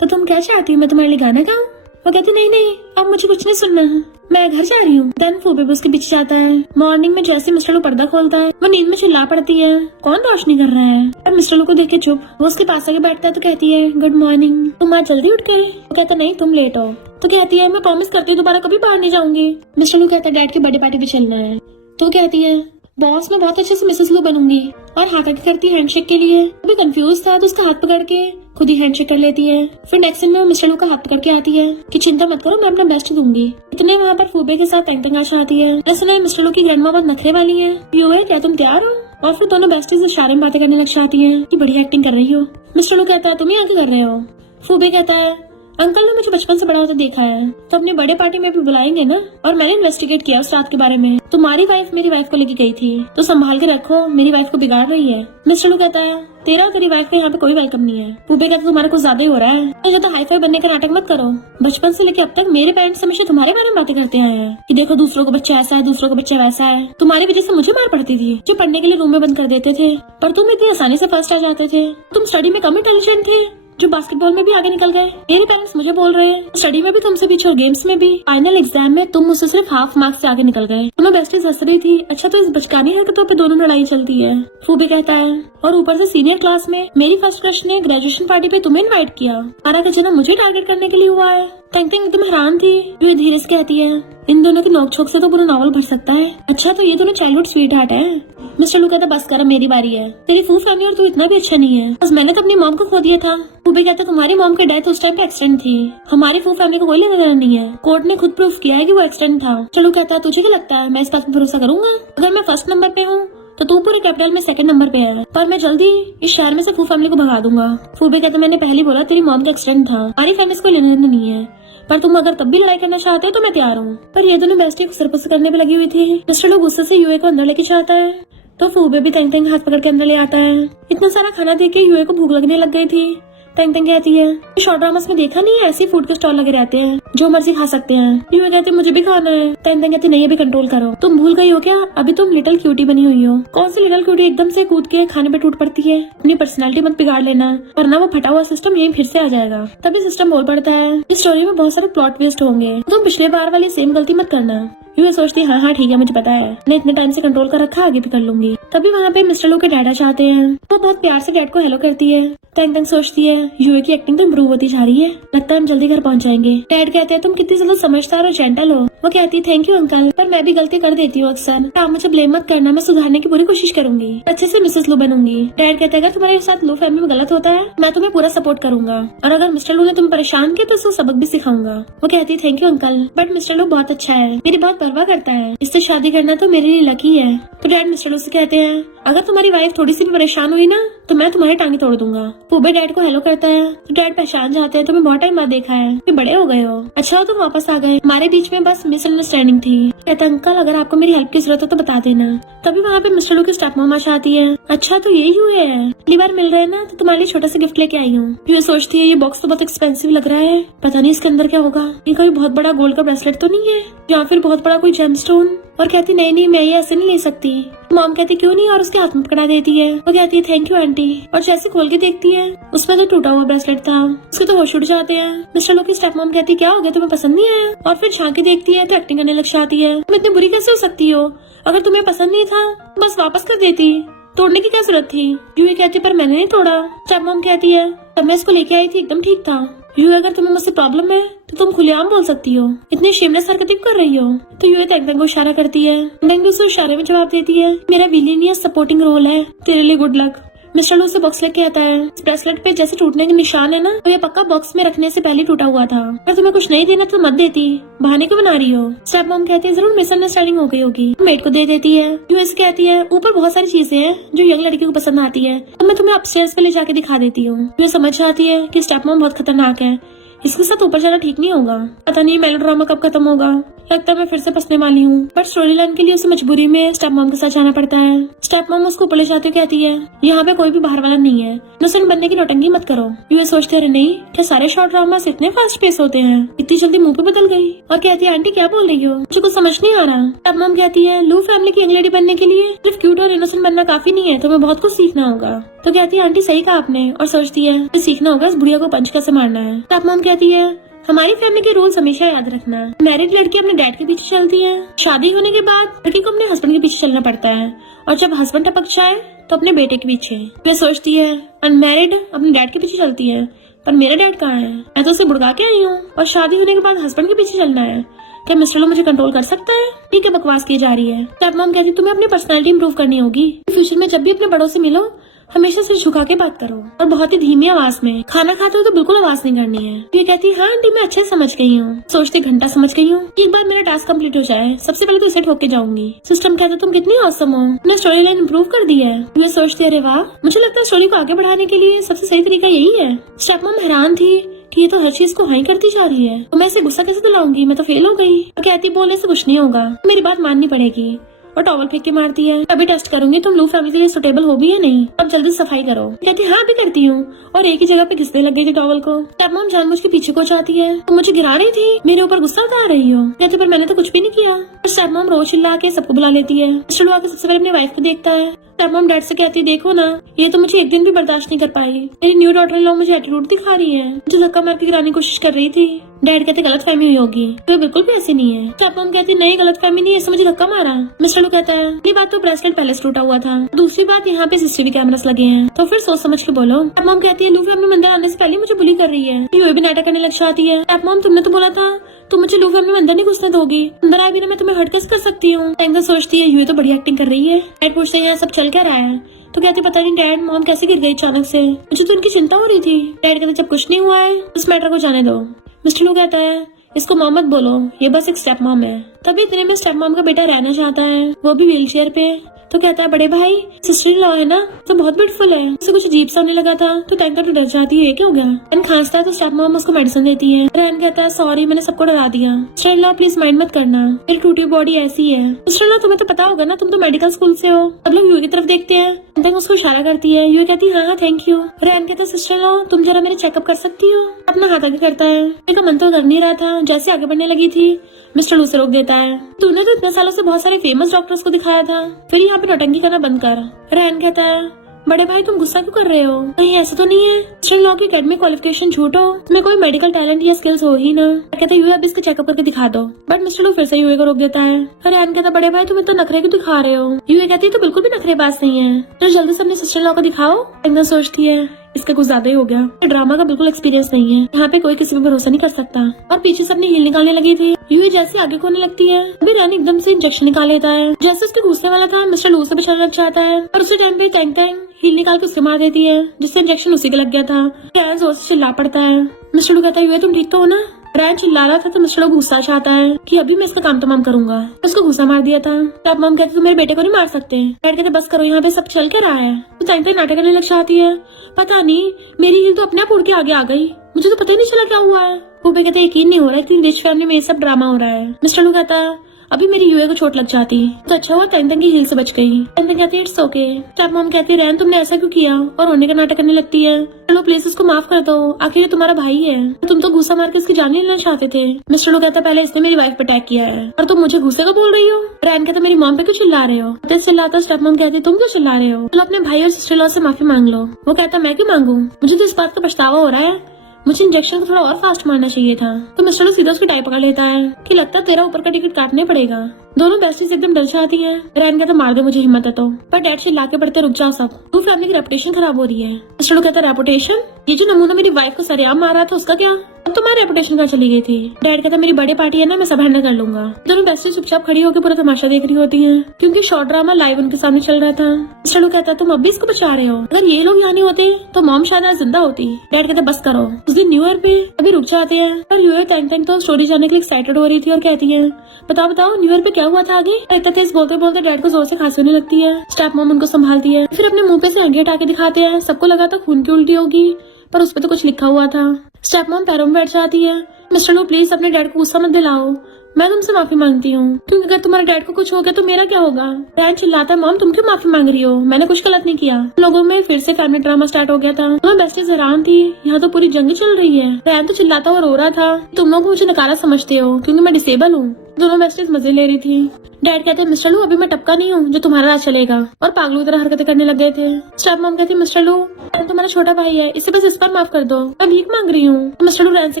तो तुम क्या चाहती हो मैं तुम्हारे लिए गाना गाऊं? वो कहती नहीं अब मुझे कुछ नहीं सुनना है, मैं घर जा रही हूँ। देन फूबे भी उसके पीछे जाता है। मॉर्निंग में जैसे मिस्टर लू पर्दा खोलता है वो नींद में चिल्ला पड़ती है कौन रोशनी कर रहा है। अब मिस्टर लू को देख के चुप। वो उसके पास आके बैठता है तो कहती है गुड मॉर्निंग, तुम आज जल्दी उठ गई? वो कहता नहीं तुम लेट हो। तो कहती है मैं प्रॉमिस करती हूँ दोबारा कभी बाहर नहीं जाऊंगी। मिस्टर लू कहता है डैड की बर्थडे पार्टी पे चलना है। तो कहती है बॉस मैं बहुत अच्छे से मिसेस लू बनूंगी। और हाथ आगे करती है हैंडशेक के लिए। अभी कंफ्यूज था तो उसका हाथ पकड़ के खुद ही हैंडशेक कर लेती है। फिर नेक्स्ट सीन में मिस्टर लू का हाथ पकड़ के आती है कि चिंता मत करो मैं अपना बेस्ट दूंगी। इतने वहाँ पर फूबे के साथ तंग आ जाती है। ऐसे मिस्टर लू की ग्रैंडमा बहुत नखरे वाली है। यू है क्या तुम तैयार हो? और फिर दोनों बेस्टीज इशारे में बातें करने लग जाती है कि बढ़िया एक्टिंग कर रही हो। मिस्टर लू कहता है तुम ही आगे कर रहे हो। फूबे कहता है अंकल ने मुझे बचपन से बड़ा होता देखा है तो अपनी बर्थडे पार्टी में भी बुलाएंगे ना। और मैंने इन्वेस्टिगेट किया उस रात के बारे में। तुम्हारी वाइफ मेरी वाइफ को लेके गई थी तो संभाल के रखो, मेरी वाइफ को बिगाड़ रही है। मिस्टर लू कहता है तेरा और तेरी वाइफ का यहाँ पे कोई वेलकम नहीं है। फूबे कहता तुम्हारा कुछ ज्यादा ही हो रहा है, तो ज्यादा हाई फाई बनने का नाटक मत करो। बचपन से लेके अब तक मेरे पेरेंट्स हमेशा तुम्हारे बारे में बातें करते आए हैं कि देखो दूसरों को बच्चा ऐसा है दूसरों को बच्चा वैसा है। तुम्हारी वजह से मुझे मार पड़ती थी जो पढ़ने के लिए रूम में बंद कर देते थे, पर तुम इतनी आसानी से फर्स्ट आ जाते थे। तुम स्टडी में कम इंटेलिजेंट थे जो बास्केटबॉल में भी आगे निकल गए। मेरे पेरेंट्स मुझे बोल रहे हैं स्टडी में भी तुमसे पीछे और गेम्स में भी। फाइनल एग्जाम में तुम मुझसे सिर्फ हाफ मार्क्स से आगे निकल गए। तुम्हें बेस्टीज हंस रही थी। अच्छा तो इस बचकानी हरकतों पे दोनों लड़ाई चलती है। फूबे कहता है और ऊपर से सीनियर क्लास में मेरी फर्स्ट क्रश ने ग्रेजुएशन पार्टी पे तुम्हें इनवाइट किया। सारा का जना मुझे टारगेट करने के लिए हुआ है। तंग एकदम हैरान थी। वे धीरे से कहती है इन दोनों की नोक छोक से तो पूरा नॉवल भर सकता है। अच्छा तो ये दोनों चाइल्डहुड स्वीट हार्ट है। मिस्टर लू कहता बस कर मेरी बारी है। तेरी फू फैमिली और तू इतना भी अच्छा नहीं है, बस मैंने तो अपनी मॉम को खो दिया था। फूबे कहता तुम्हारी मॉम की डेथ उस टाइम पे एक्सीडेंट थी, हमारी फू फैमिली को कोई लेना देना नहीं है। कोर्ट ने खुद प्रूफ किया है कि वो एक्सीडेंट था। चलो कहता है तुझे क्या लगता है मैं इस बात पर भरोसा करूंगा? अगर मैं फर्स्ट नंबर पे हूँ तो तू पूरे कैपिटल में सेकंड नंबर पे है, पर मैं जल्दी इस शहर में से फू फैमिली को भगा दूंगा। फूबे कहता मैंने पहले बोला तेरी मॉम का एक्सीडेंट था, हमारी फैमिली को लेना देना नहीं है, पर तुम अगर तब भी लड़ाई करना चाहते हो तो मैं तैयार हूँ। पर ये दोनों बेस्टी को सरपस करने पे लगी हुई थी। मिस्टर लू गुस्से से यूए को अंदर लेके जाता है तो फूबे भी तंग हाथ पकड़ के अंदर ले आता है। इतना सारा खाना देख के यूए को भूख लगने लग गई थी। तंग कहती है शॉर्ट ड्रामास में देखा नहीं है ऐसे फूड के स्टॉल लगे रहते हैं जो मर्जी खा सकते हैं। यूए कहते मुझे भी खाना है। तंग कहती नहीं अभी कंट्रोल करो, तुम भूल गई हो क्या अभी तुम लिटिल क्यूटी बनी हुई हो। कौन सी लिटिल क्यूटी एकदम से कूद के खाने पे टूट पड़ती है। अपनी पर्सनैलिटी मत बिगाड़ लेना वरना वो फटा हुआ सिस्टम यही फिर से आ जाएगा। तभी सिस्टम बोल पड़ता है इस स्टोरी में बहुत सारे प्लॉट ट्विस्ट होंगे, तुम पिछले बार वाली सेम गलती मत करना। यूए सोचती हाँ ठीक है मुझे पता है, मैं इतने टाइम से कंट्रोल कर रखा आगे भी कर लूंगी। तभी वहाँ पे मिस्टर लू के डैड आ जाते हैं। वो बहुत प्यार से डैड को हेलो करती है। तंग सोचती है यूए की एक्टिंग तो इम्प्रूव होती जा रही है, लगता है हम जल्दी घर पहुँच जाएंगे। डैड कहते हैं तुम कितनी ज्यादा समझदार और जेंटल हो। वो कहती है थैंक यू अंकल, पर मैं भी गलती कर देती हूँ अक्सर, आप मुझे ब्लेम मत करना, मैं सुधारने की पूरी कोशिश करूंगी, अच्छे से मिसेस लू बनूंगी। डैड कहते हैं अगर तुम्हारे साथ लू फैमिली में गलत होता है मैं तुम्हें पूरा सपोर्ट करूंगा, और अगर मिस्टर लू ने तुम्हें परेशान किया तो उसको सबक भी सिखाऊंगा। वो कहती है thank you uncle, but mister लू बहुत अच्छा है, मेरी बहुत परवाह करता है, इससे शादी करना तो मेरे लिए लकी है। तो डैड मिस्टर लू से कहते हैं, अगर तुम्हारी वाइफ थोड़ी सी भी परेशान हुई ना तो मैं तुम्हारी टांगे तोड़ दूंगा। पूबे डैड को हेलो करता है तो डैड पहचान जाते हैं, तुम्हें बहुत टाइम बाद देखा है, कि बड़े हो गए हो, अच्छा हो तुम वापस आ गए, हमारे बीच में बस मिसअंडरस्टैंडिंग थी। कहता अंकल अगर आपको मेरी हेल्प की जरूरत हो तो बता देना। तभी वहाँ पे मिस्टर लू की स्टेप मॉम आती है। अच्छा तो यही हुए है, पहली बार मिल रहे हैं ना, तो तुम्हारे लिए छोटा सा गिफ्ट लेके आई हूँ। ये सोचती है ये बॉक्स तो बहुत एक्सपेंसिव लग रहा है, पता नहीं इसके अंदर क्या होगा, ये कोई बहुत बड़ा गोल्ड का ब्रेसलेट तो नहीं है या फिर बहुत बड़ा कोई जेमस्टोन। और कहती नहीं मैं ये ऐसे नहीं ले सकती। मॉम कहती क्यों नहीं, और उसके हाथ में पकड़ा देती है। वो कहती है थैंक यू आंटी, और जैसे खोल के देखती है उसमें तो टूटा हुआ ब्रेसलेट था। उसके तो होश उड़ जाते हैं। मिस्टर लो की स्टेप मॉम कहती क्या हो गया, तुम्हें पसंद नहीं आया? और फिर झांकी देखती है तो एक्टिंग करने लग जाती है, तुम इतनी बुरी कैसे हो सकती हो, अगर तुम्हें पसंद नहीं था बस वापस कर देती, तोड़ने की क्या जरूरत थी। यूही कहती पर मैंने नहीं तोड़ा। स्टेप मॉम कहती है तब मैं इसको लेके आई थी एकदम ठीक था। यूही अगर तुम्हें मुझसे प्रॉब्लम है तो तुम खुलेआम बोल सकती हो, इतनी शेमलेस हरकतें कर रही हो। तो यूही तेंग को इशारा करती है, तेंग उसे इशारे में जवाब देती है मेरा विलीनियस सपोर्टिंग रोल है, तेरे लिए गुड लक। मिस्टर लू से बॉक्स लेके आता है। इस ब्रेसलेट पे जैसे टूटने के निशान है ना, तो ये पक्का बॉक्स में रखने से पहले टूटा हुआ था। अगर तुम्हें कुछ नहीं देना तो मत देती, बहाने क्यों बना रही हो। स्टेप मॉम कहती है जरूर मिसअंडरस्टैंडिंग हो गई होगी। मेड को दे देती है। यूएस कहती है ऊपर बहुत सारी चीजें हैं जो यंग लड़की को पसंद आती है, तो मैं तुम्हें अपस्टेयर्स पे ले जाके दिखा देती हूँ। ये समझ जाती है कि स्टेप मॉम बहुत खतरनाक है, इसके साथ ऊपर जाना ठीक नहीं होगा। पता नहीं मेलोड्रामा कब खत्म होगा, लगता है मैं फिर से फंसने वाली हूँ। पर स्टोरी लाइन के लिए उसे मजबूरी में स्टेप मॉम के साथ जाना पड़ता है। स्टेप मॉम उसको ऊपर ले जाते हुए कहती है यहाँ पे कोई भी बाहर वाला नहीं है, इनोसेंट बनने की नौटंकी मत करो। ये सोचते अरे नहीं, क्या सारे शॉर्ट ड्रामा इतने फास्ट पेस होते हैं, इतनी जल्दी मुंह पे बदल गई। और कहती है आंटी क्या बोल रही हो, मुझे कुछ समझ नहीं आ रहा। स्टेप मॉम कहती है लू फैमिली की यंग लेडी बनने के लिए सिर्फ क्यूट और इनोसेंट बनना काफी नहीं है, तुम्हें बहुत कुछ सीखना होगा। तो कहती है आंटी सही कहा आपने, और सोचती है सीखना होगा इस बुढ़िया को पंच कैसे मारना है। स्टेप मॉम कहती है हमारी फैमिली के रूल्स हमेशा याद रखना। मैरिड लड़की अपने डैड के पीछे चलती है, शादी होने के बाद लड़की को अपने हस्बैंड के पीछे चलना पड़ता है, और जब हस्बैंड टपक जाए तो अपने बेटे के पीछे। वे सोचती है अनमैरिड अपने डैड के पीछे चलती है, पर मेरा डैड कहाँ है, मैं तो उसे बुड़का के आई हूँ, और शादी होने के बाद हस्बैंड के पीछे चलना है, क्या मिस्टर लो मुझे कंट्रोल कर सकता है। ठीक है बकवास की जा रही है। स्टेप मॉम कहती तुम्हें अपनी पर्सनालिटी इंप्रूव करनी होगी, फ्यूचर में जब भी अपने बड़ों से मिलो हमेशा सिर झुका के बात करो, और बहुत ही धीमी आवाज में। खाना खाते हो तो बिल्कुल आवाज नहीं करनी है। ये कहती है हाँ आंटी मैं अच्छे से समझ गई हूँ। सोचते घंटा समझ गई हूँ, एक बार मेरा टास्क कंप्लीट हो जाए सबसे पहले तो इसे ठोक के जाऊंगी। सिस्टम कहते तुम कितनी औसम हो, तुमने स्टोरी लाइन इम्प्रूव कर दी है। ये सोचती अरे वाह, मुझे लगता है स्टोरी को आगे बढ़ाने के लिए सबसे सही तरीका यही है। स्टेप मॉम हैरान थी कि ये तो हर चीज को हाई करती जा रही है, तो मैं इसे गुस्सा कैसे दिलाऊंगी, मैं तो फेल हो गई। और कहती बोलने से कुछ नहीं होगा, मेरी बात माननी पड़ेगी, और टॉवल फेंक के मारती है। अभी टेस्ट करूंगी तुम लू फैमिली के लिए सुटेबल हो भी है नहीं, अब जल्दी सफाई करो। कहती हाँ भी करती हूँ, और एक ही जगह पे घिसने लग गई थी टॉवल को। स्टेप मॉम जानबूझ के पीछे को जाती है, तुम मुझे गिरा रही थी, मेरे ऊपर गुस्सा उतार रही हो। कहती पर मैंने तो कुछ भी नहीं किया। स्टेप मॉम रोज चिल्ला के सबको बुला लेती है। मिस्टर लू आके सबसे पहले अपनी वाइफ को देखता है। स्टेप मॉम डैड से कहती देखो ना, ये तो मुझे एक दिन भी बर्दाश्त नहीं कर पाई, मेरी न्यू डॉटर इन लॉ मुझे एटीट्यूड दिखा रही है, मुझे धक्का मार के गिराने की कोशिश कर रही थी। डैड कहते गलत फहमी हुई होगी, तो बिल्कुल भी ऐसी नहीं है। स्टेप मॉम कहती नहीं गलत फहमी नहीं, ऐसे मुझे धक्का मारा। मिस्टर लू कहता है पहली बात तो ब्रेसलेट पहले से टूटा हुआ था, दूसरी बात यहाँ पे सीसीटीवी कैमरास लगे हैं, तो फिर सोच समझ के बोलो। स्टेप मॉम कहती है लू फैमिली मंदिर आने से पहले मुझे बुली कर रही है, ये भी नाटक करने लग जाती है। स्टेप मॉम तुमने तो बोला था तुम मुझे लू फैमिली में अंदर नहीं घुसने दोगी, अंदर आए बिना मैं तुम्हें हर्ट कैसे कर सकती हूँ। टैंकर सोचती है ये तो बड़ी एक्टिंग कर रही है। डैड पूछते हैं यहाँ सब चल क्या रहा है, तो कहती पता नहीं डैड मॉम कैसे गिर गई अचानक से, मुझे तो उनकी चिंता हो रही थी। डैड कहते जब कुछ नहीं हुआ है इस मैटर को जाने दो। मिस्टर लू कहता है इसको मॉम मत बोलो, ये बस एक स्टेप मॉम है। तभी इतने में स्टेप मॉम का बेटा रहना चाहता है, वो भी व्हील चेयर पे। तो कहता है बड़े भाई सिस्टर इन लॉ है ना, तो बहुत ब्यूटीफुल है। उसे कुछ अजीब सा होने लगा था तो टैंकर तो डर जाती है, क्या हो गया। रैन खांसता है तो स्टेप मॉम उसको मेडिसिन देती है। रैन कहता है सॉरी मैंने सबको डरा दिया, sister in law please mind मत करना, मेरी टूटी बॉडी ऐसी है। सिस्टर इन लॉ तुम्हें तो पता होगा ना, तुम तो मेडिकल स्कूल से हो। सब लोग यू की तरफ देखते हैं, टैंक उसको इशारा करती है। यू कहती है हाँ थैंक यू। रैन कहता है सिस्टर इन लॉ तुम जरा मेरे चेकअप कर सकती हो। अपना हाथ आगे करता है, मेरा मन तो कर नहीं रहा था, जैसे आगे बढ़ने लगी थी मिस्टर लू से रोक देता है। तूने तो इतने सालों से बहुत सारे फेमस डॉक्टर्स को दिखाया था, फिर यहाँ पे नौटंकी करना बंद कर। रैन कहता है बड़े भाई तुम गुस्सा क्यों कर रहे हो, कहीं ऐसा तो नहीं है मिस्टर लॉ की एकेडमिक क्वालिफिकेशन झूठ हो, तुम्हें कोई मेडिकल टैलेंट या स्किल्स हो ही ना। कहता है अब इसका चेकअप करके दिखा दो, बट मिस्टर लॉ फिर से यूए को रोक देता है। रैन कहता बड़े भाई तुम्हें तो नखरे क्यों दिखा रहे हो। यूए कहती है तो बिल्कुल भी नखरेबाज नहीं है, तो जल्दी से अपने सिस्टर लॉ को दिखाओ। टैंकर सोचती है इसका कुछ ज्यादा ही हो गया, ड्रामा का बिल्कुल एक्सपीरियंस नहीं है, यहाँ पे कोई किसी पे भरोसा नहीं कर सकता। और पीछे से अपनी हील निकालने लगी थी। यूही जैसे आगे खोने लगती है अभी रैन एकदम से इंजेक्शन निकाल लेता है। जैसे उसके घुसने वाला था मिस्टर लू से बचाने लग जाता है, और उसी टाइम पे टैंक हील निकाल के उसके मार देती है, जिससे इंजेक्शन उसी के लग गया था। रैन जोर से चिल्ला पड़ता है। मिस्टर लू कहता है यूही तुम ठीक तो हो ना। रैन चिल्ला रहा था तो मिस्टर लोग गुस्सा चाहता है कि अभी मैं इसका काम तमाम करूंगा। उसको गुस्सा मार दिया था। तब मॉम कहती तुम मेरे बेटे को नहीं मार सकते। डैड कहते बस करो, यहाँ पे सब चल क्या रहा है। तो टाइम पे नाटक करने लग जाती है। पता नहीं मेरी हील तो अपने आप उड़ के आगे आ गई, मुझे तो पता ही नहीं चला क्या हुआ है। पुप्पे कहते यकीन नहीं हो रहा है, इतनी रिच फैमिली में ये सब ड्रामा हो रहा है। मिस्टर लोग कहता है अभी मेरी यूए को चोट लग जाती तो अच्छा हुआ तंग की हील से बच गई। तंग कहती है इट्स ओके। तब मॉम कहती है रैन तुमने ऐसा क्यों किया, और रोने का नाटक करने लगती है। चलो प्लीज उसको माफ कर दो, आखिर ये तुम्हारा भाई है। तुम तो गुस्सा मार के उसकी जान लेना चाहते थे। मिस्टर लोग कहता पहले इसने मेरी वाइफ पे अटैक किया है और तुम मुझे गुस्से का बोल रही हो। रैन कहता मेरी मॉम पे क्यों चिल्ला रहे हो। चिल्लाता स्टेप मॉम कहती तुम क्यों चिल्ला रहे हो, चलो अपने भाई और सिस्टर लॉ से माफी मांग लो। वो कहता मैं क्यों मांगू, मुझे तो इस बात का पछतावा हो रहा है, मुझे इंजेक्शन को थोड़ा और फास्ट मारना चाहिए था। तो मिस्टर लोग सीधा उसकी टाई पकड़ लेता है कि लगता है तेरा ऊपर का टिकट काटने पड़ेगा। दोनों बेस्टीज एकदम डर जाती हैं। रैन कहता मार दो मुझे हिम्मत है तो, पर डैड चिल्ला के पड़ते रुक जाओ सब, तू फैमिली की रेपुटेशन खराब हो रही है। मिस्टर लोग कहता रेपुटेशन, ये जो नमूना मेरी वाइफ को सरेआम मार रहा था उसका क्या, अब तुम्हारी रेपुटेशन कहाँ चली गई थी। डैड कहता मेरी बर्थडे पार्टी है ना, मैं सब हैंडल कर लूंगा। दोनों बेस्टीज चुपचाप खड़ी होकर पूरा तमाशा देख रही होती है क्योंकि शॉर्ट ड्रामा लाइव उनके सामने चल रहा था। मिस्टर लोग कहता तुम अब भी इसको बचा रहे हो, अगर ये लोग यहाँ नहीं होते तो मॉम शायद आज जिंदा होती। डैड कहता बस करो। उस दिन न्यू ईयर पे अभी रुक जाते हैं और न्यू ईयर टाइम तो स्टोरी जानने के लिए एक्साइटेड हो रही थी और कहती है बताओ न्यू ईयर पे क्या हुआ था आगे। इतना तेज बोलते बोलते डैड को जोर से खांसी होने लगती है। स्टेप मॉम उनको संभालती है, फिर अपने मुंह पे से हड्डी हटा के दिखाते हैं। सबको लगा था खून की उल्टी होगी पर उस पे तो कुछ लिखा हुआ था। स्टेप मॉम पैरों में बैठ जाती है। मिस्टर लो प्लीज अपने डैड को गुस्सा मत दिलाओ, मैं तुमसे माफी मांगती हूँ क्योंकि अगर तुम्हारे डैड को कुछ हो गया तो मेरा क्या होगा। रैन चिल्लाता है मॉम तुम क्यों माफी मांग रही हो, मैंने कुछ गलत नहीं किया। लोगों में फिर से फैमिली ड्रामा स्टार्ट हो गया था। दोनों बेस्टीज हैरान थी, यहाँ तो पूरी जंग चल रही है। रैन तो चिल्लाता और रो रहा था तुम लोग मुझे नकारा समझते हो क्योंकि मैं डिसेबल हूँ। दोनों बेस्टीज मजे ले रही थी। डैड कहते हैं मिस्टर लू अभी मैं टपका नहीं हूँ जो तुम्हारा राज चलेगा, और पागलों की तरह हरकतें करने लग गए थे। स्टेप मॉम कहती है मिस्टर लू तुम्हारा छोटा भाई है, इसे बस इस बार माफ कर दो, मैं भीख मांग रही हूँ। मिस्टर लू रैन से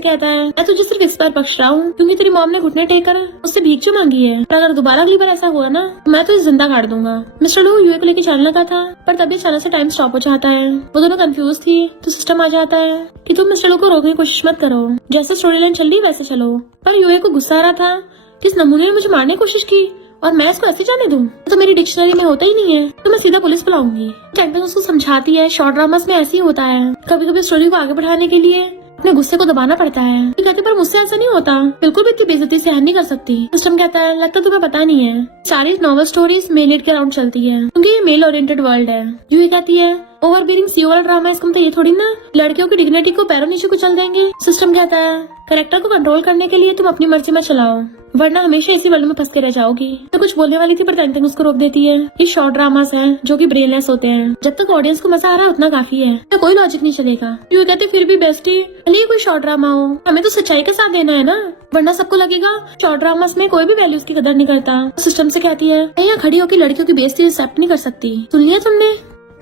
कहता है मैं तुझे सिर्फ इस बार बख्श रहा हूँ क्योंकि तेरी मॉम ने घुटने टेक कर उससे भीख जो मांगी है, और अगर दोबारा अगली बार ऐसा हुआ ना मैं तो इस जिंदा काट दूंगा। मिस्टर लू यूए को लेकर चलने लगा था पर तभी अचानक से टाइम स्टॉप हो जाता है। वो दोनों कंफ्यूज थी तो सिस्टम आ जाता है कि तुम मिस्टर लू को रोकने की कोशिश मत करो, जैसे स्टोरी लाइन चल रही वैसे चलो। पर यूए को गुस्सा आ रहा था कि इस नमूने ने मुझे मारने की कोशिश की और मैं इसको ऐसे जाने दूं, तो मेरी डिक्शनरी में होता ही नहीं है, तो मैं सीधा पुलिस बुलाऊंगी। टेंटन उसको समझाती है शॉर्ट ड्रामास में ऐसे ही होता है, कभी कभी स्टोरी को आगे बढ़ाने के लिए अपने गुस्से को दबाना पड़ता है। कहते पर मुझसे ऐसा नहीं होता, बिल्कुल भी इतनी बेइज्जती सहन नहीं कर सकती। सिस्टम कहता है लगता तुम्हें पता नहीं है सारी नॉवल स्टोरीज मेल लीड के अराउंड चलती है क्योंकि ये मेल ओरिएंटेड वर्ल्ड है। यूए कहती है ओवर बीरिंग सी वाला ड्रामा इसका मतलब ये थोड़ी ना लड़कियों की डिग्निटी को पैरों नीचे कुचल देंगे। सिस्टम कहता है कैरेक्टर को कंट्रोल करने के लिए तुम अपनी मर्जी में चलाओ वरना हमेशा इसी वर्ल्ड में फंस के रह जाओगी। तो कुछ बोलने वाली थी पर टेंटन उसको रोक देती है। ये शॉर्ट ड्रामास हैं जो कि ब्रेनलेस होते हैं, जब तक ऑडियंस को मजा आ रहा है उतना काफी है, तो कोई लॉजिक नहीं चलेगा। यूए कहते फिर भी बेस्टी भले कोई शॉर्ट ड्रामा हो हमें तो सच्चाई के साथ देना है ना, वरना सबको लगेगा शॉर्ट ड्रामास में कोई भी वैल्यूज की कदर नहीं करता। सिस्टम से कहती है मैं यहाँ खड़ी होकर लड़कियों की बेइज्जती एक्सेप्ट नहीं कर सकती, सुन लिया तुमने।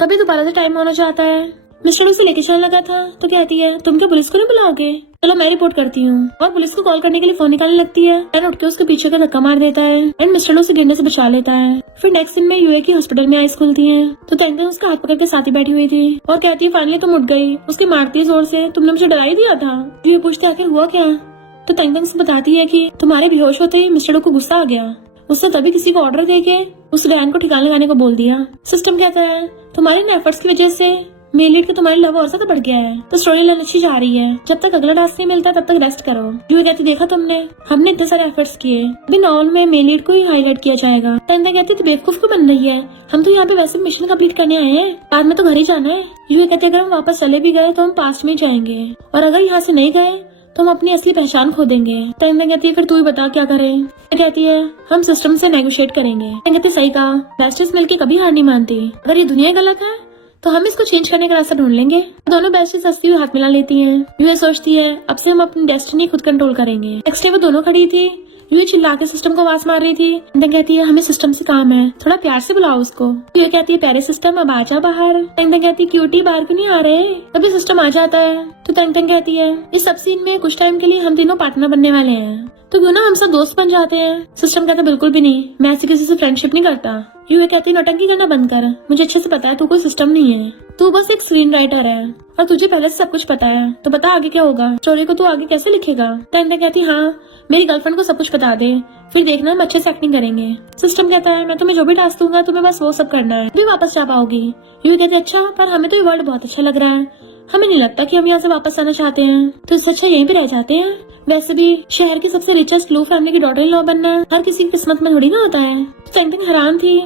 तभी दोबारा से टाइम होना चाहता है। मिस्टर उसे लेके चलने लगा था तो कहती है तुम क्या पुलिस को नहीं बुलाओगे, चलो मैं रिपोर्ट करती हूँ, और पुलिस को कॉल करने के लिए फोन निकालने लगती है। एंड उठ के उसके पीछे का धक्का मार देता है एंड मिस्टर उसे गिरने से बचा लेता है। फिर नेक्स्ट दिन में यूए की हॉस्पिटल में आईज खुलती है तो टेंटन उसका हाथ पकड़ के साथ ही बैठी हुई थी और कहती है फाइनली तुम उठ गई, उसके मारती जोर से तुमने मुझे डरा ही दिया था। ये पूछते आखिर हुआ क्या, तो टेंटन उसे बताती है कि तुम्हारे बेहोश होते ही मिस्टर को गुस्सा आ गया, उसने तभी किसी को ऑर्डर देके उस रैन को ठिकाने लगाने को बोल दिया। सिस्टम कहता है तुम्हारे इन एफर्ट्स की वजह से मेल लीड को तुम्हारी लव और ज्यादा बढ़ गया है, तो स्टोरी लाइन अच्छी जा रही है, जब तक अगला टास्क नहीं मिलता तब तक रेस्ट करो। यूए कहती देखा तुमने हमने इतने सारे एफर्ट्स किए, अभी नॉवल में मेल लीड को ही हाईलाइट किया जाएगा। टेंटन कहती तो बेवकूफ क्यों बन रही है, हम तो यहाँ पे वैसे मिशन कंप्लीट करने आए हैं, बाद में तो घर ही जाना है। यूए कहते अगर हम वापस चले भी गए तो हम पास्ट में जाएंगे, और अगर यहाँ से नहीं गए तो हम अपनी असली पहचान खो देंगे। टेंटन कहती है फिर तू ही बता क्या करें। कहती है हम सिस्टम से नेगोशिएट करेंगे। कहती सही कहा, बेस्टीज मिलके कभी हार नहीं मानती, अगर ये दुनिया गलत है तो हम इसको चेंज करने का रास्ता ढूंढ लेंगे। दोनों बेस्टीज हंसती हुई हाथ मिला लेती हैं। यूए सोचती है अब से हम अपनी डेस्टिनी खुद कंट्रोल करेंगे। नेक्स्ट डे वो दोनों खड़ी थी, यूए चिल्ला के सिस्टम को आवाज मार रही थी। टेंटन कहती है हमें सिस्टम से काम है, थोड़ा प्यार से बुलाओ उसको। यूए कहती है प्यारे सिस्टम अब आजा बाहर। टेंटन कहती है क्यूटी बाहर क्यों नहीं आ रहे। तभी सिस्टम आ जाता है तो टेंटन कहती है इस सब सीन में कुछ टाइम के लिए हम तीनों पार्टनर बनने वाले हैं, तो क्यों ना हम सब दोस्त बन जाते हैं। सिस्टम कहता बिल्कुल भी नहीं, मैं ऐसे किसी से फ्रेंडशिप नहीं करता। यूए कहती नौटंकी करना बंद कर, मुझे अच्छे से पता है तू कोई सिस्टम नहीं है, तू बस एक स्क्रीन राइटर है और तुझे पहले से सब कुछ पता है, तो बता आगे क्या होगा, स्टोरी को तू आगे कैसे लिखेगा। टेंटन कहती हाँ मेरी गर्लफ्रेंड को सब कुछ बता दे, फिर देखना हम अच्छे से एक्टिंग करेंगे। सिस्टम कहता है मैं तुम्हें जो भी टास्क दूंगा तुम्हें बस वो सब करना है, भी वापस जा पाओगी। यूए कहती अच्छा पर हमें तो ये वर्ल्ड बहुत अच्छा लग रहा है, हमें नहीं लगता कि हम यहाँ से वापस आना चाहते हैं, तो इससे अच्छा यहीं पे रह जाते हैं। वैसे भी शहर की सबसे रिचेस्ट लू फैमिली की डॉटर इन लॉ बनना हर किसी की किस्मत में थोड़ी ना होता है। टेंटिंग हैरान थी।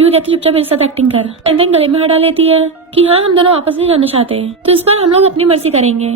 यू कहती चुपचाप मेरे साथ एक्टिंग कर। टेंटिंग गले में हटा लेती है कि हाँ हम दोनों वापस नहीं जाना चाहते, तो इस बार हम लोग अपनी मर्जी करेंगे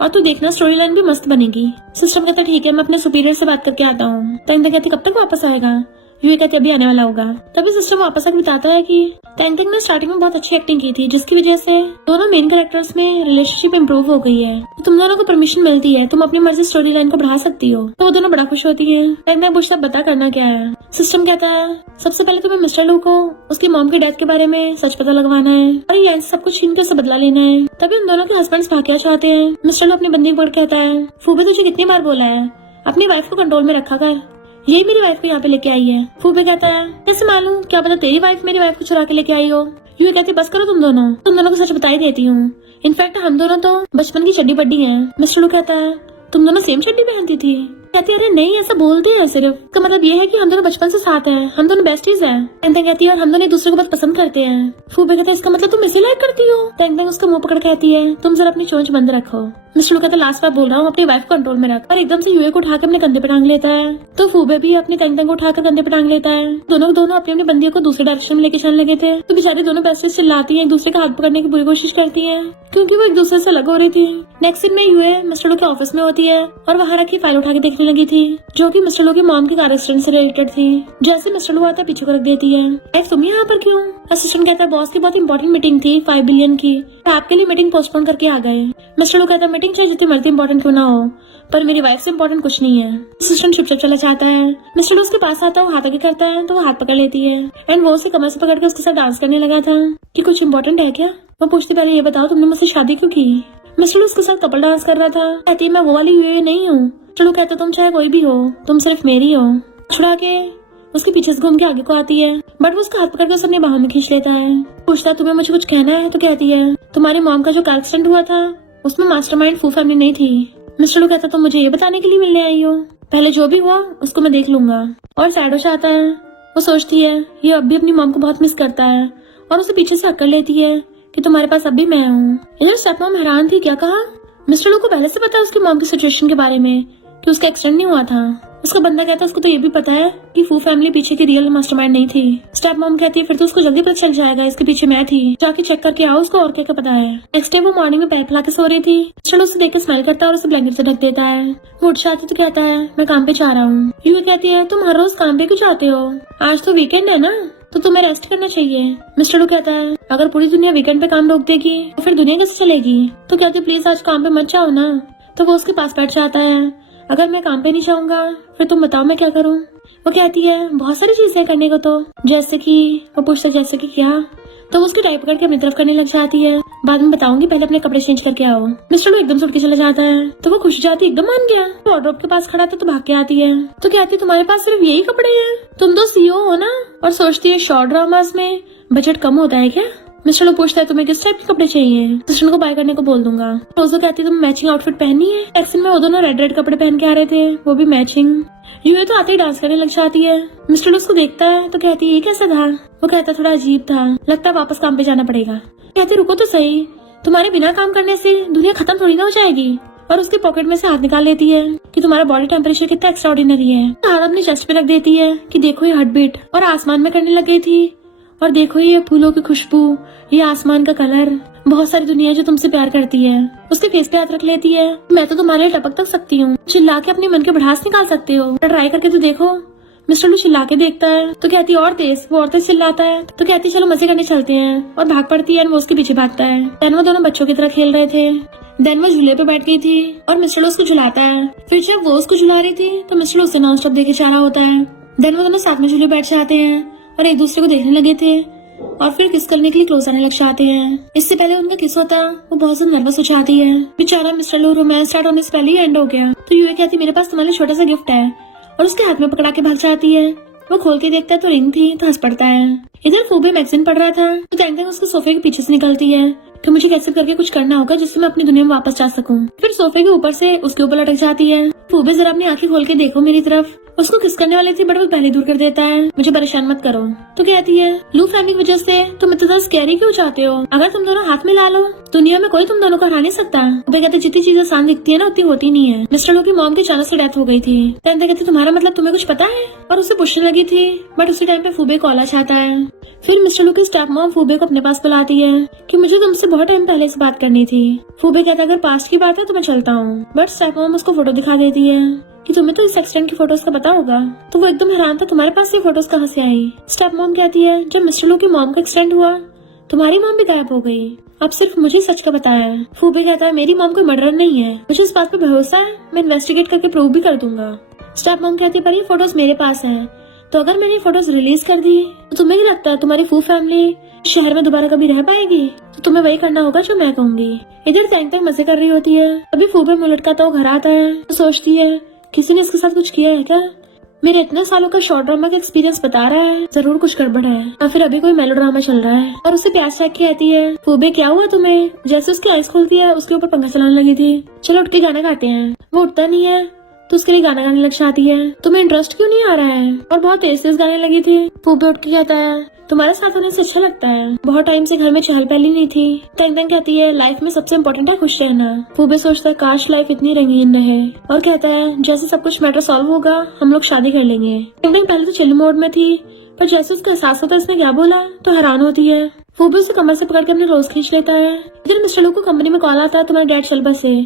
और तू देखना स्टोरी लाइन भी मस्त बनेगी। सिस्टम कहता ठीक है, मैं अपने सुपीरियर से बात करके आता हूँ। टेंटिंग कहती कब तक वापस आएगा? यू कहती अभी आने वाला होगा। तभी सिस्टम वापस आकर बताता है कि टेंटिंग ने स्टार्टिंग में बहुत अच्छी एक्टिंग की थी, जिसकी वजह से दोनों मेन कैरेक्टर्स में रिलेशनशिप इंप्रूव हो गई है। तो तुम दोनों को परमिशन मिलती है, तुम अपनी मर्जी स्टोरी लाइन को बढ़ा सकती हो। तो वो दोनों बड़ा खुश होती है। टेंटिंग पूछता बता करना क्या है। सिस्टम कहता है सबसे पहले तुम्हें मिस्टर लू को उसकी मॉम की डेथ के बारे में सच पता लगवाना है और ये सब कुछ छीन के उससे बदला लेना है। तभी उन दोनों के हस्बैंड्स भागना चाहते हैं। मिस्टर लू अपनी बंदी को कहता है फूबे तुझे कितनी बार बोला है अपनी वाइफ को कंट्रोल में रखा कर, यही मेरी वाइफ को यहाँ पे लेके आई है। फूबे कहता है कैसे मालूम, क्या पता तेरी वाइफ मेरी वाइफ को चुरा के लेके आई हो। यू कहती बस करो तुम दोनों को सच बता ही देती हूँ। इनफैक्ट हम दोनों तो बचपन की चड्डी बड्डी हैं। मिस्टर लू कहता है तुम दोनों सेम चड्डी पहनती थी। कहती है अरे नहीं ऐसा बोलते हैं सिर्फ, इसका मतलब ये है कि हम दोनों बचपन से साथ हैं, हम दोनों बेस्टीज हैं। टेंटिंग कहती है और हम दोनों एक दूसरे को बहुत पसंद करते हैं। फूबे कहता है इसका मतलब तुम इसे लाइक करती हो। टेंटिंग उसका मुंह पकड़ कहती है तुम जरा अपनी चोंच बंद रखो। मिस्टर लू कहता है लास्ट बार बोल रहा हूँ अपनी वाइफ को कंट्रोल में रख। और एकदम से यूए को उठाकर अपने कंधे पे टांग लेता है। तो फूबे भी अपनी टेंटिंग को उठाकर कंधे पे टांग लेता है। दोनों अपनी अपनी बंदियों को दूसरे डायरेक्शन में लेके चलने लगे थे। तो बेचारे दोनों बेस्टीज चिल्लाती है, एक दूसरे का हाथ पकड़ने की पूरी कोशिश करती है क्योंकि वो एक दूसरे से अलग हो रही थी। नेक्स्ट सीन में यूए मिस्टर लू के ऑफिस में होती है और वहाँ रखी फाइल उठा के देखने लगी थी जो कि मिस्टर लू की मॉम के कार एक्सीडेंट से रिलेटेड थी। जैसे मिस्टर लू आता है पीछे को रख देती है तुम यहाँ पर क्यों? असिस्टेंट कहता है बॉस की बहुत इंपॉर्टेंट मीटिंग थी 5 बिलियन की, आपके लिए मीटिंग पोस्टपोन करके आ गए। मिस्टर लू कहता है मीटिंग चाहे जितनी मर्जी इंपॉर्टेंट क्यों ना हो, पर मेरी वाइफ से इंपॉर्टेंट कुछ नहीं है। असिस्टेंट चुपचाप चला जाता है। मिस्टर लू उसके पास आता है, हाथ आगे करता है तो वो हाथ पकड़ लेती है एंड वो उसकी कमर से पकड़ के उसके साथ डांस करने लगा था कि कुछ इंपॉर्टेंट है क्या। वो पूछती पहले ये बताओ तुमने मुझसे शादी क्यों की? मिस्टर लू उसके साथ कपल डांस कर रहा था। कहती मैं वो वाली यूए नहीं हूँ। मिस्टर लू कहता तुम चाहे कोई भी हो, तुम सिर्फ मेरी हो। छुड़ा के उसके पीछे से घूम के आगे को आती है बट वो उसका हाथ पकड़ के उसे अपनी बाहों में खींच लेता है। पूछता तुम्हें मुझे कुछ कहना है? तो कहती है तुम्हारी मॉम का जो कार एक्सीडेंट हुआ था उसमें मास्टरमाइंड फू फैमिली नहीं थी। मिस्टर लू कहता तुम मुझे ये बताने के लिए मिलने आई हो? पहले जो भी हुआ उसको मैं देख लूंगा। और सैडो चाहता है, वो सोचती है ये अब भी अपनी मॉम को बहुत मिस करता है और उसे पीछे से अकड़ लेती है कि तुम्हारे पास अब भी मैं हूँ। इधर स्टेप मॉम हैरान थी, क्या कहा? मिस्टर लू को पहले से पता है उसकी मॉम की सिचुएशन के बारे में कि उसका एक्सीडेंट नहीं हुआ था। उसका बंदा कहता है उसको तो ये भी पता है कि फू फैमिली पीछे की रियल मास्टरमाइंड नहीं थी। स्टेप मॉम कहती है फिर तो उसको जल्दी पता चल जाएगा इसके पीछे मैं थी, जाके चेक करके आओ उसको और क्या पता है। नेक्स्ट डे वो मॉर्निंग में पैर फैला के सो रही थी। चलो उसे देख के स्मेल करता है और उसे ब्लैंकेट से ढक देता है। वो उठ जाती तो कहता है मैं काम पे जा रहा हूँ। यू कहती है तुम हर रोज काम पे क्यों जाते हो? आज तो वीकेंड है ना, तो तुम्हें रेस्ट करना चाहिए। मिस्टर लू कहता है अगर पूरी दुनिया वीकेंड पे काम रोक देगी तो फिर दुनिया कैसे चलेगी? तो कहती है प्लीज आज काम पे मत जाओ ना। तो वो उसके पास बैठ जाता है। अगर मैं काम पे नहीं जाऊंगा फिर तुम बताओ मैं क्या करूं? वो कहती है बहुत सारी चीजें करने को, तो जैसे कि वो पूछता जैसे कि क्या? तो वो उसकी टाई पकड़ के अपनी तरफ करने लग जाती है। बाद में बताऊंगी, पहले अपने कपड़े चेंज करके आओ। मिस्टर लू एकदम से उठ के चला जाता है। तो वो खुश जाती एकदम मान गया। तो वार्डरोब के पास खड़ा था तो भाग के आती है। तो कहती है तुम्हारे पास सिर्फ यही कपड़े हैं, तुम तो सीईओ हो ना? और सोचती है शॉर्ट ड्रामास में बजट कम होता है क्या? मिस्टर लू पूछता है तुम्हें किस टाइप के कपड़े चाहिए? सिस्टर को बाय करने को बोल दूंगा। रोजो कहती है तुम मैचिंग आउटफिट पहनी है। एक्शन में वो दोनों रेड कपड़े पहन के आ रहे थे, वो भी मैचिंग। यूए तो आते ही डांस करने लग जाती है। मिस्टर लू उसको देखता है तो कहती है ये कैसा था? वो कहता है थोड़ा अजीब था, लगता है वापस काम पे जाना पड़ेगा। कहते रुको तो सही, तुम्हारे बिना काम करने से दुनिया खत्म थोड़ी ना हो जाएगी। और उसके पॉकेट में से हाथ निकाल लेती है कि तुम्हारा बॉडी टेम्परेचर कितना एक्स्ट्राऑर्डिनरी है। हाथ अपने चेस्ट पे रख देती है कि देखो ये हार्ट बीट, और आसमान में करने लग गई थी। और देखो ये फूलों की खुशबू, ये आसमान का कलर, बहुत सारी दुनिया जो तुमसे प्यार करती है। उसके फेस पे हाथ रख लेती है। मैं तो तुम्हारे लिए टपक तक सकती हूँ, चिल्ला के अपने मन के भड़ास निकाल सकते हो, ट्राई करके तो देखो। मिस्टर लू चिल्ला के देखता है तो कहती है और तेज। वो और तेज चिल्लाता है तो कहती है चलो मजे करने चलते हैं, और भाग पड़ती है। वो उसके पीछे भागता है। देन वो दोनों बच्चों की तरह खेल रहे थे। देन वो झूले पे बैठ गई थी और मिस्टर लू उसको झुलाता है। फिर जब वो उसको झुला रही थी तो मिस्टर लू उसे नॉन स्टॉप देखे जा रहा होता है। देन वो दोनों साथ में झूले बैठ जाते हैं और एक दूसरे को देखने लगे थे और फिर किस करने के लिए क्लोज आने लग जाते हैं। इससे पहले उनका किस होता वो बहुत ज्यादा नर्वस हो जाती है। बेचारा मिस्टर लू रोमांस स्टार्ट होने से पहले ही एंड हो गया। तो यूए कहती मेरे पास तुम्हारे लिए छोटा सा गिफ्ट है, और उसके हाथ में पकड़ा के भाग जाती है। वो खोल के देखता है तो रिंग थी, तो हंस पड़ता है। इधर फूबे मैगजीन पढ़ रहा था तो टेंटिंग उसके सोफे के पीछे से निकलती है कि मुझे कैसे करके कुछ करना होगा जिससे मैं अपनी दुनिया में वापस जा सकूं। फिर सोफे के ऊपर से उसके ऊपर लटक जाती है। फूबे जरा अपनी आंखें खोल के देखो मेरी तरफ। उसको किस करने वाली थी बट वो पहले दूर कर देता है। मुझे परेशान मत करो। तो कहती है लू फैमिली की वजह से तुम इतना स्कैरी क्यों चाहते हो? अगर तुम दोनों हाथ मिला लो दुनिया में कोई तुम दोनों को हरा नहीं सकता। वो कहते जितनी चीजें आसान दिखती है ना उतनी होती नहीं है। मिस्टर लू की मॉम की अचानक से डेथ हो गई थी। कहते तुम्हारा मतलब तुम्हें कुछ पता है? और उसे पूछने लगी थी बट उसी टाइम पे फूबे कॉल आ जाता है। फिर मिस्टर लू की स्टेप मॉम फूबे को अपने पास बुलाती है कि मुझे तुमसे बहुत टाइम पहले से बात करनी थी। फूबे कहता अगर पास्ट की बात है तो मैं चलता हूँ। बट स्टेप मॉम उसको फोटो दिखा देती है कि तुम्हें तो इस एक्सीडेंट की फोटोज का पता होगा। तो वो एकदम हैरान था तुम्हारे पास ये फोटोज कहाँ से आई? स्टेप मॉम कहती है जब मिस्टर लू की मॉम का एक्सीडेंट हुआ तुम्हारी मॉम भी गायब हो गई। अब सिर्फ मुझे सच का बताया है। फूबे कहता है मेरी मॉम कोई मर्डर नहीं है। मुझे इस बात पे भरोसा है। मैं इन्वेस्टिगेट करके प्रूव भी कर दूंगा। स्टेप मॉम कहती है पर ये फोटोज मेरे पास है तो अगर मैंने फोटोज रिलीज कर दी तो तुम्हें क्या लगता है तुम्हारी फू फैमिली शहर में दोबारा कभी रह पाएगी? तो तुम्हें वही करना होगा जो मैं कहूंगी। इधर टैंक तक मजे कर रही होती है। अभी फूबे मुंह लटकाता हुआ घर आता है तो सोचती है किसी ने इसके साथ कुछ किया है क्या? मेरे इतने सालों का शॉर्ट ड्रामा का एक्सपीरियंस बता रहा है जरूर कुछ गड़बड़ है या फिर अभी कोई मेलोड्रामा चल रहा है। और उसे प्यास चेक की आती है फूबे क्या हुआ तुम्हें? जैसे उसकी आइज खुलती है उसके ऊपर पंखा चलाने लगी थी। चलो उठ के गाना गाते हैं। वो उठता नहीं है तो उसके लिए गाना गाने लग जाती है। तुम्हें इंटरेस्ट क्यों नहीं आ रहा है? और बहुत तेज तेज गाने लगी थी। फूबे उठ के कहता है तुम्हारे साथ होने से अच्छा लगता है। बहुत टाइम से घर में चहल पहली नहीं थी। टैंग टैंग कहती है लाइफ में सबसे इम्पोर्टेंट है खुश रहना। फूबे सोचता है काश लाइफ इतनी रंगीन रहे और कहता है जैसे सब कुछ मैटर सॉल्व होगा हम लोग शादी कर लेंगे। टैंग टैंग पहले तो चिल मोड में थी पर जैसे उसका एहसास होता है इसने क्या बोला तो हैरान होती है। फूबे उसे कमर से पकड़ के अपने रोज खींच लेता है। इधर मिस्टर लू को कंपनी में कॉल आता है तुम्हारे डैड चल बसे।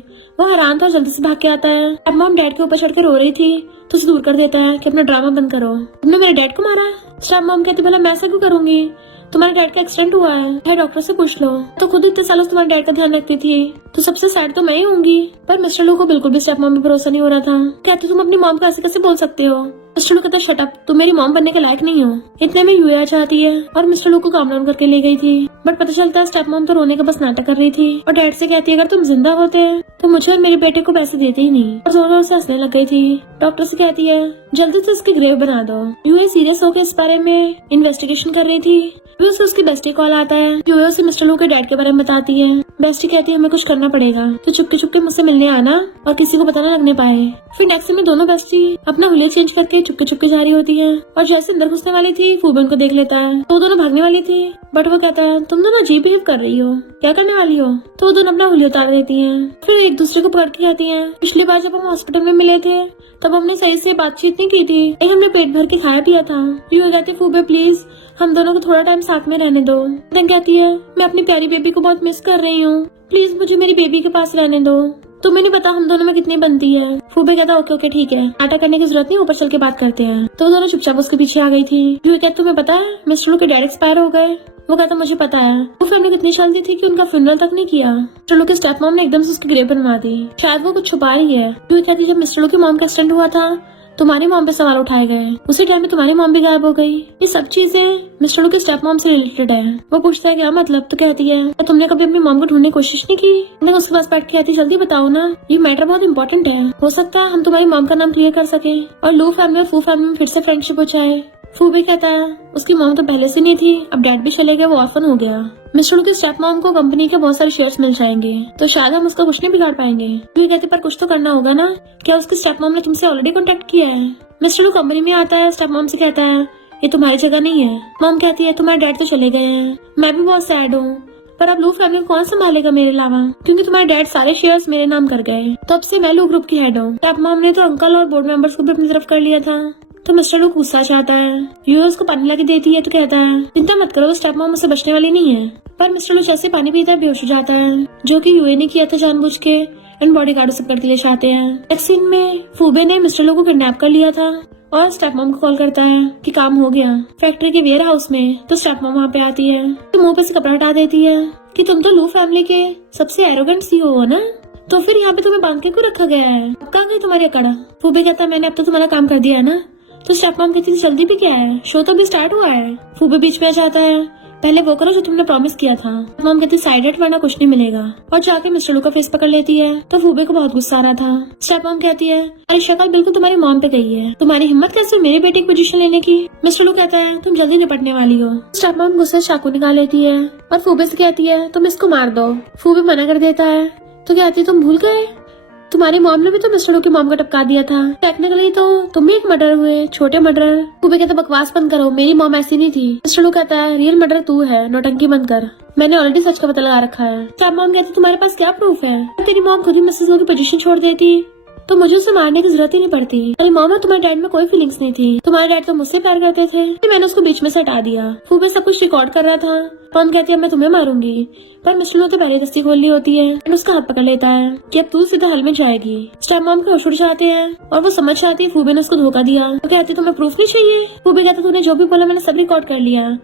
वो हैरान था जल्दी से भाग के आता है। अब मॉम डैड के ऊपर चढ़ के रो रही थी तो उसे दूर कर देता है कि अपना ड्रामा बंद करो। तुमने मेरे डैड को मारा? स्टेप मॉम कहती भला मैं ऐसा क्यों करूंगी? तुम्हारे डैड का एक्सीडेंट हुआ है डॉक्टर से पूछ लो। तो खुद इतने सालों से तुम्हारे डैड का ध्यान रखती थी तो सबसे सैड तो मैं ही होंगी। पर मिस्टर लू को बिल्कुल भी स्टेप मॉम पे भरोसा नहीं हो रहा था। कहती तुम अपनी मॉम को ऐसे कैसे बोल सकते हो? मिस्टर लू कहता शट अप तुम मेरी मॉम बनने के लायक नहीं हो। इतने में यूए आ जाती है और मिस्टर लू को काम डाउन करके ले गई थी। बट पता चलता है स्टेप मॉम तो रोने का बस नाटक कर रही थी और डैड से कहती है अगर तुम जिंदा होते तो मुझे और मेरे बेटे को पैसे देते ही नहीं। और जोर से हंसने लग गई थी। डॉक्टर से कहती है जल्दी से उसकी ग्रेव बना दो। यूए सीरियस होकर इस बारे में इन्वेस्टिगेशन कर रही थी। से उसकी बेस्टी कॉल आता है। यूए उसे मिस्टर लू के डैड के बारे में बताती है। बेस्टी कहती है हमें कुछ करना पड़ेगा तो चुपके चुपके मुझसे मिलने आना और किसी को पता न लगने पाए। फिर नेक्स्ट सीन में दोनों बेस्टी अपना हुलिया चेंज करके चुपके चुपके जा रही होती है और जैसे अंदर घुसने वाली थी फूबे उनको देख लेता है। तो वो दोनों भागने वाली थी बट वो कहता है तुम दोनों अजीब बिहेव कर रही हो क्या करने वाली हो? तो वो दोनों अपना हुलिया उतार देती है। फिर एक दूसरे को पकड़ के कहती है पिछली बार जब हम हॉस्पिटल में मिले थे तब हमने सही से बातचीत नहीं की थी। हमने पेट भर के खाया पिया था। यूए कहती है फूबे प्लीज हम दोनों को थोड़ा टाइम साथ में रहने दो। देन कहती है मैं अपनी प्यारी बेबी को बहुत मिस कर रही हूँ। प्लीज मुझे मेरी बेबी के पास रहने दो। तुम्हें नहीं पता हम दोनों में कितनी बनती है। फूबे कहता ओके ओके ठीक है नाटक करने की जरूरत नहीं ऊपर चल के बात करते हैं। तो वो दोनों चुपचाप उसके पीछे आ गई थी। यूए कहती तुम्हें पता है मिस्टर लू के डैड एक्सपायर हो गए। वो कहता मुझे पता है। वो फैमिली कितनी शांति थी कि उनका फ्यूनरल तक नहीं किया। मिस्टर लू के स्टेप मॉम ने एकदम से उसकी ग्रेव बनवा दी। शायद वो कुछ छुपा रही है। यूए कहती जब मिस्टर लू की मॉम का एक्सीडेंट हुआ था तुम्हारी मॉम पे सवाल उठाए गए। उसी टाइम में तुम्हारी मॉम भी गायब हो गई। ये सब चीजें मिस्टर लू के स्टेप मॉम से रिलेटेड है। वो पूछता है क्या मतलब? तो कहती है और तुमने कभी अपनी मॉम को ढूंढने की कोशिश नहीं की? मैंने उसके पास बैठ के कहती जल्दी बताओ ना ये मैटर बहुत इंपॉर्टेंट है। हो सकता है हम तुम्हारी मॉम का नाम क्लियर कर सके और लू फैमिली और फू फैमिली में फिर से फ्रेंडशिप हो जाए। फूबे कहता है उसकी मॉम तो पहले से नहीं थी अब डैड भी चले गए वो ऑर्फन हो गया। मिस्टर लू के स्टेप मॉम को कंपनी के बहुत सारे शेयर्स मिल जाएंगे तो शायद हम उसका कुछ नहीं बिगाड़ पाएंगे। ये कहते पर कुछ तो करना होगा ना। क्या उसकी स्टेप मॉम ने तुमसे ऑलरेडी कॉन्टेक्ट किया है? मिस्टर लू कंपनी में आता है। स्टेप मॉम से कहता है ये तुम्हारी जगह नहीं है। मॉम कहती है तुम्हारे डैड तो चले गए हैं। मैं भी बहुत सैड हूँ पर अब लू फैमिली कौन संभालेगा मेरे अलावा क्योंकि तुम्हारे डैड सारे शेयर्स मेरे नाम कर गए। तो अब से मैं लू ग्रुप की हेड हूँ। स्टेप मॉम ने तो अंकल और बोर्ड मेंबर्स को भी अपनी तरफ कर लिया था। तो मिस्टर लू गुस्सा चाहता है। यूएस को पानी लाके देती है तो कहता है चिंता मत करो स्टेप मॉम मुझसे बचने वाली नहीं है। पर मिस्टर लू जैसे पानी पीता है बेहोश हो जाता है जो कि यूए ने किया था जानबूझ के। इन बॉडी गार्ड उसे पकड़ के ले जाते हैं। नेक्स्ट सीन में फूबे ने मिस्टर लू को किडनैप कर लिया था और स्टेप मॉम को कॉल करता है कि काम हो गया फैक्ट्री के वेयर हाउस में। तो स्टेप मॉम वहाँ पे आती है तो मुंह पे से कपड़ा हटा देती है कि तुम तो लू फैमिली के सबसे एरोगेंट सीईओ हो ना तो फिर यहाँ पे तुम्हें बांध के क्यों रखा गया है? कहाँ गई तुम्हारी अकड़? फूबे कहता है मैंने अब तो तुम्हारा काम कर दिया है ना। तो स्टेप मॉम कहती है जल्दी भी क्या है शो तो भी स्टार्ट हुआ है। फूबे बीच में आ जाता है पहले वो करो जो तुमने प्रॉमिस किया था। मॉम कहती साइड इट वरना कुछ नहीं मिलेगा, और जाके मिस्टर लू का फेस पकड़ लेती है। तो फूबे को बहुत गुस्सा आ रहा था। स्टेप मॉम कहती है अरे शक्ल बिल्कुल तुम्हारी मॉम पे गई है, तुम्हारी हिम्मत कैसे मेरे बेटे की पोजीशन लेने की। मिस्टर लू कहता है तुम जल्दी निपटने वाली हो। स्टेप मॉम गुस्से से चाकू निकाल लेती है और फूबे से कहती है तुम इसको मार दो। फूबे मना कर देता है तो कहती है तुम भूल गए, तुम्हारे मॉम ने भी तो मिस्टर लू की मॉम को टपका दिया था, टेक्निकली तो तुम भी एक मर्डर हुए, छोटे मर्डर। फूबे कहता बकवास बंद करो, मेरी मॉम ऐसी नहीं थी। मिस्टर लू कहता है रियल मर्डर तू है, नौटंकी बंद कर, मैंने ऑलरेडी सच का पता लगा रखा है। स्टेप मॉम कहती तुम्हारे पास क्या प्रूफ है, तेरी मॉम खुद ही मिसेस लू की पोजीशन छोड़ देती तो मुझे उसे मारने की जरूरत ही नहीं पड़ती। अरे मॉम तुम्हारे डैड में कोई फीलिंग्स नहीं थी, तुम्हारे डैड तो मुझसे प्यार करते थे, मैंने उसको बीच में से हटा दिया। फूबे सब कुछ रिकॉर्ड कर रहा था। मॉम कहती है मैं तुम्हें मारूंगी, पर मिस्टर लू तो पहले दस्ती खोल ली होती है और उसका हाथ पकड़ लेता है कि अब तू सीधा हल में जाएगी। स्टेप मॉम को होश उड़ जाते हैं और वो समझ जाती है फूबे ने उसको धोखा दिया। तो कहती तुम्हें प्रूफ नहीं चाहिए। फूबे कहता तूने जो भी बोला मैंने सब रिकॉर्ड कर लिया,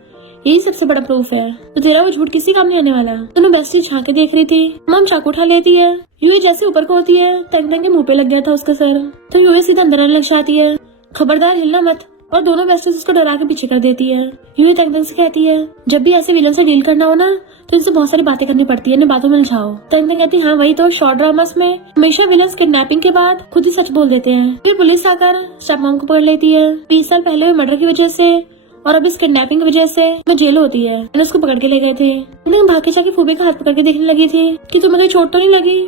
यही सबसे बड़ा प्रूफ है, तो तेरा वो झूठ किसी काम नहीं आने वाला। दोनों बेस्टी झांके देख रही थी। मॉम चाकू उठा लेती है, यूए जैसे ऊपर को होती है तंग तंग के मुंह पे लग गया था उसका सर, तो यूए सीधा अंदर आने लग जाती है खबरदार हिलना मत, और दोनों बेस्टीज उसको डरा के पीछे कर देती है। यूए तंग तंग से कहती है जब भी ऐसे विलन से डील करना हो ना तो इनसे बहुत सारी बातें करनी पड़ती है, बातों में उलझाओ। तंग तंग कहती हाँ वही तो, शॉर्ट ड्रामास में हमेशा विलन किडनैपिंग के बाद खुद ही सच बोल देते हैं। फिर पुलिस आकर स्टेप मॉम को पकड़ लेती है। 20 साल पहले मर्डर की वजह से और अब इस किडनैपिंग की वजह से मैं जेल होती है, मैंने उसको पकड़ के ले गए थे। मैं भाग के जाके फूबे का हाथ पकड़ के देखने लगी थी कि तुम्हें कोई चोट तो नहीं लगी,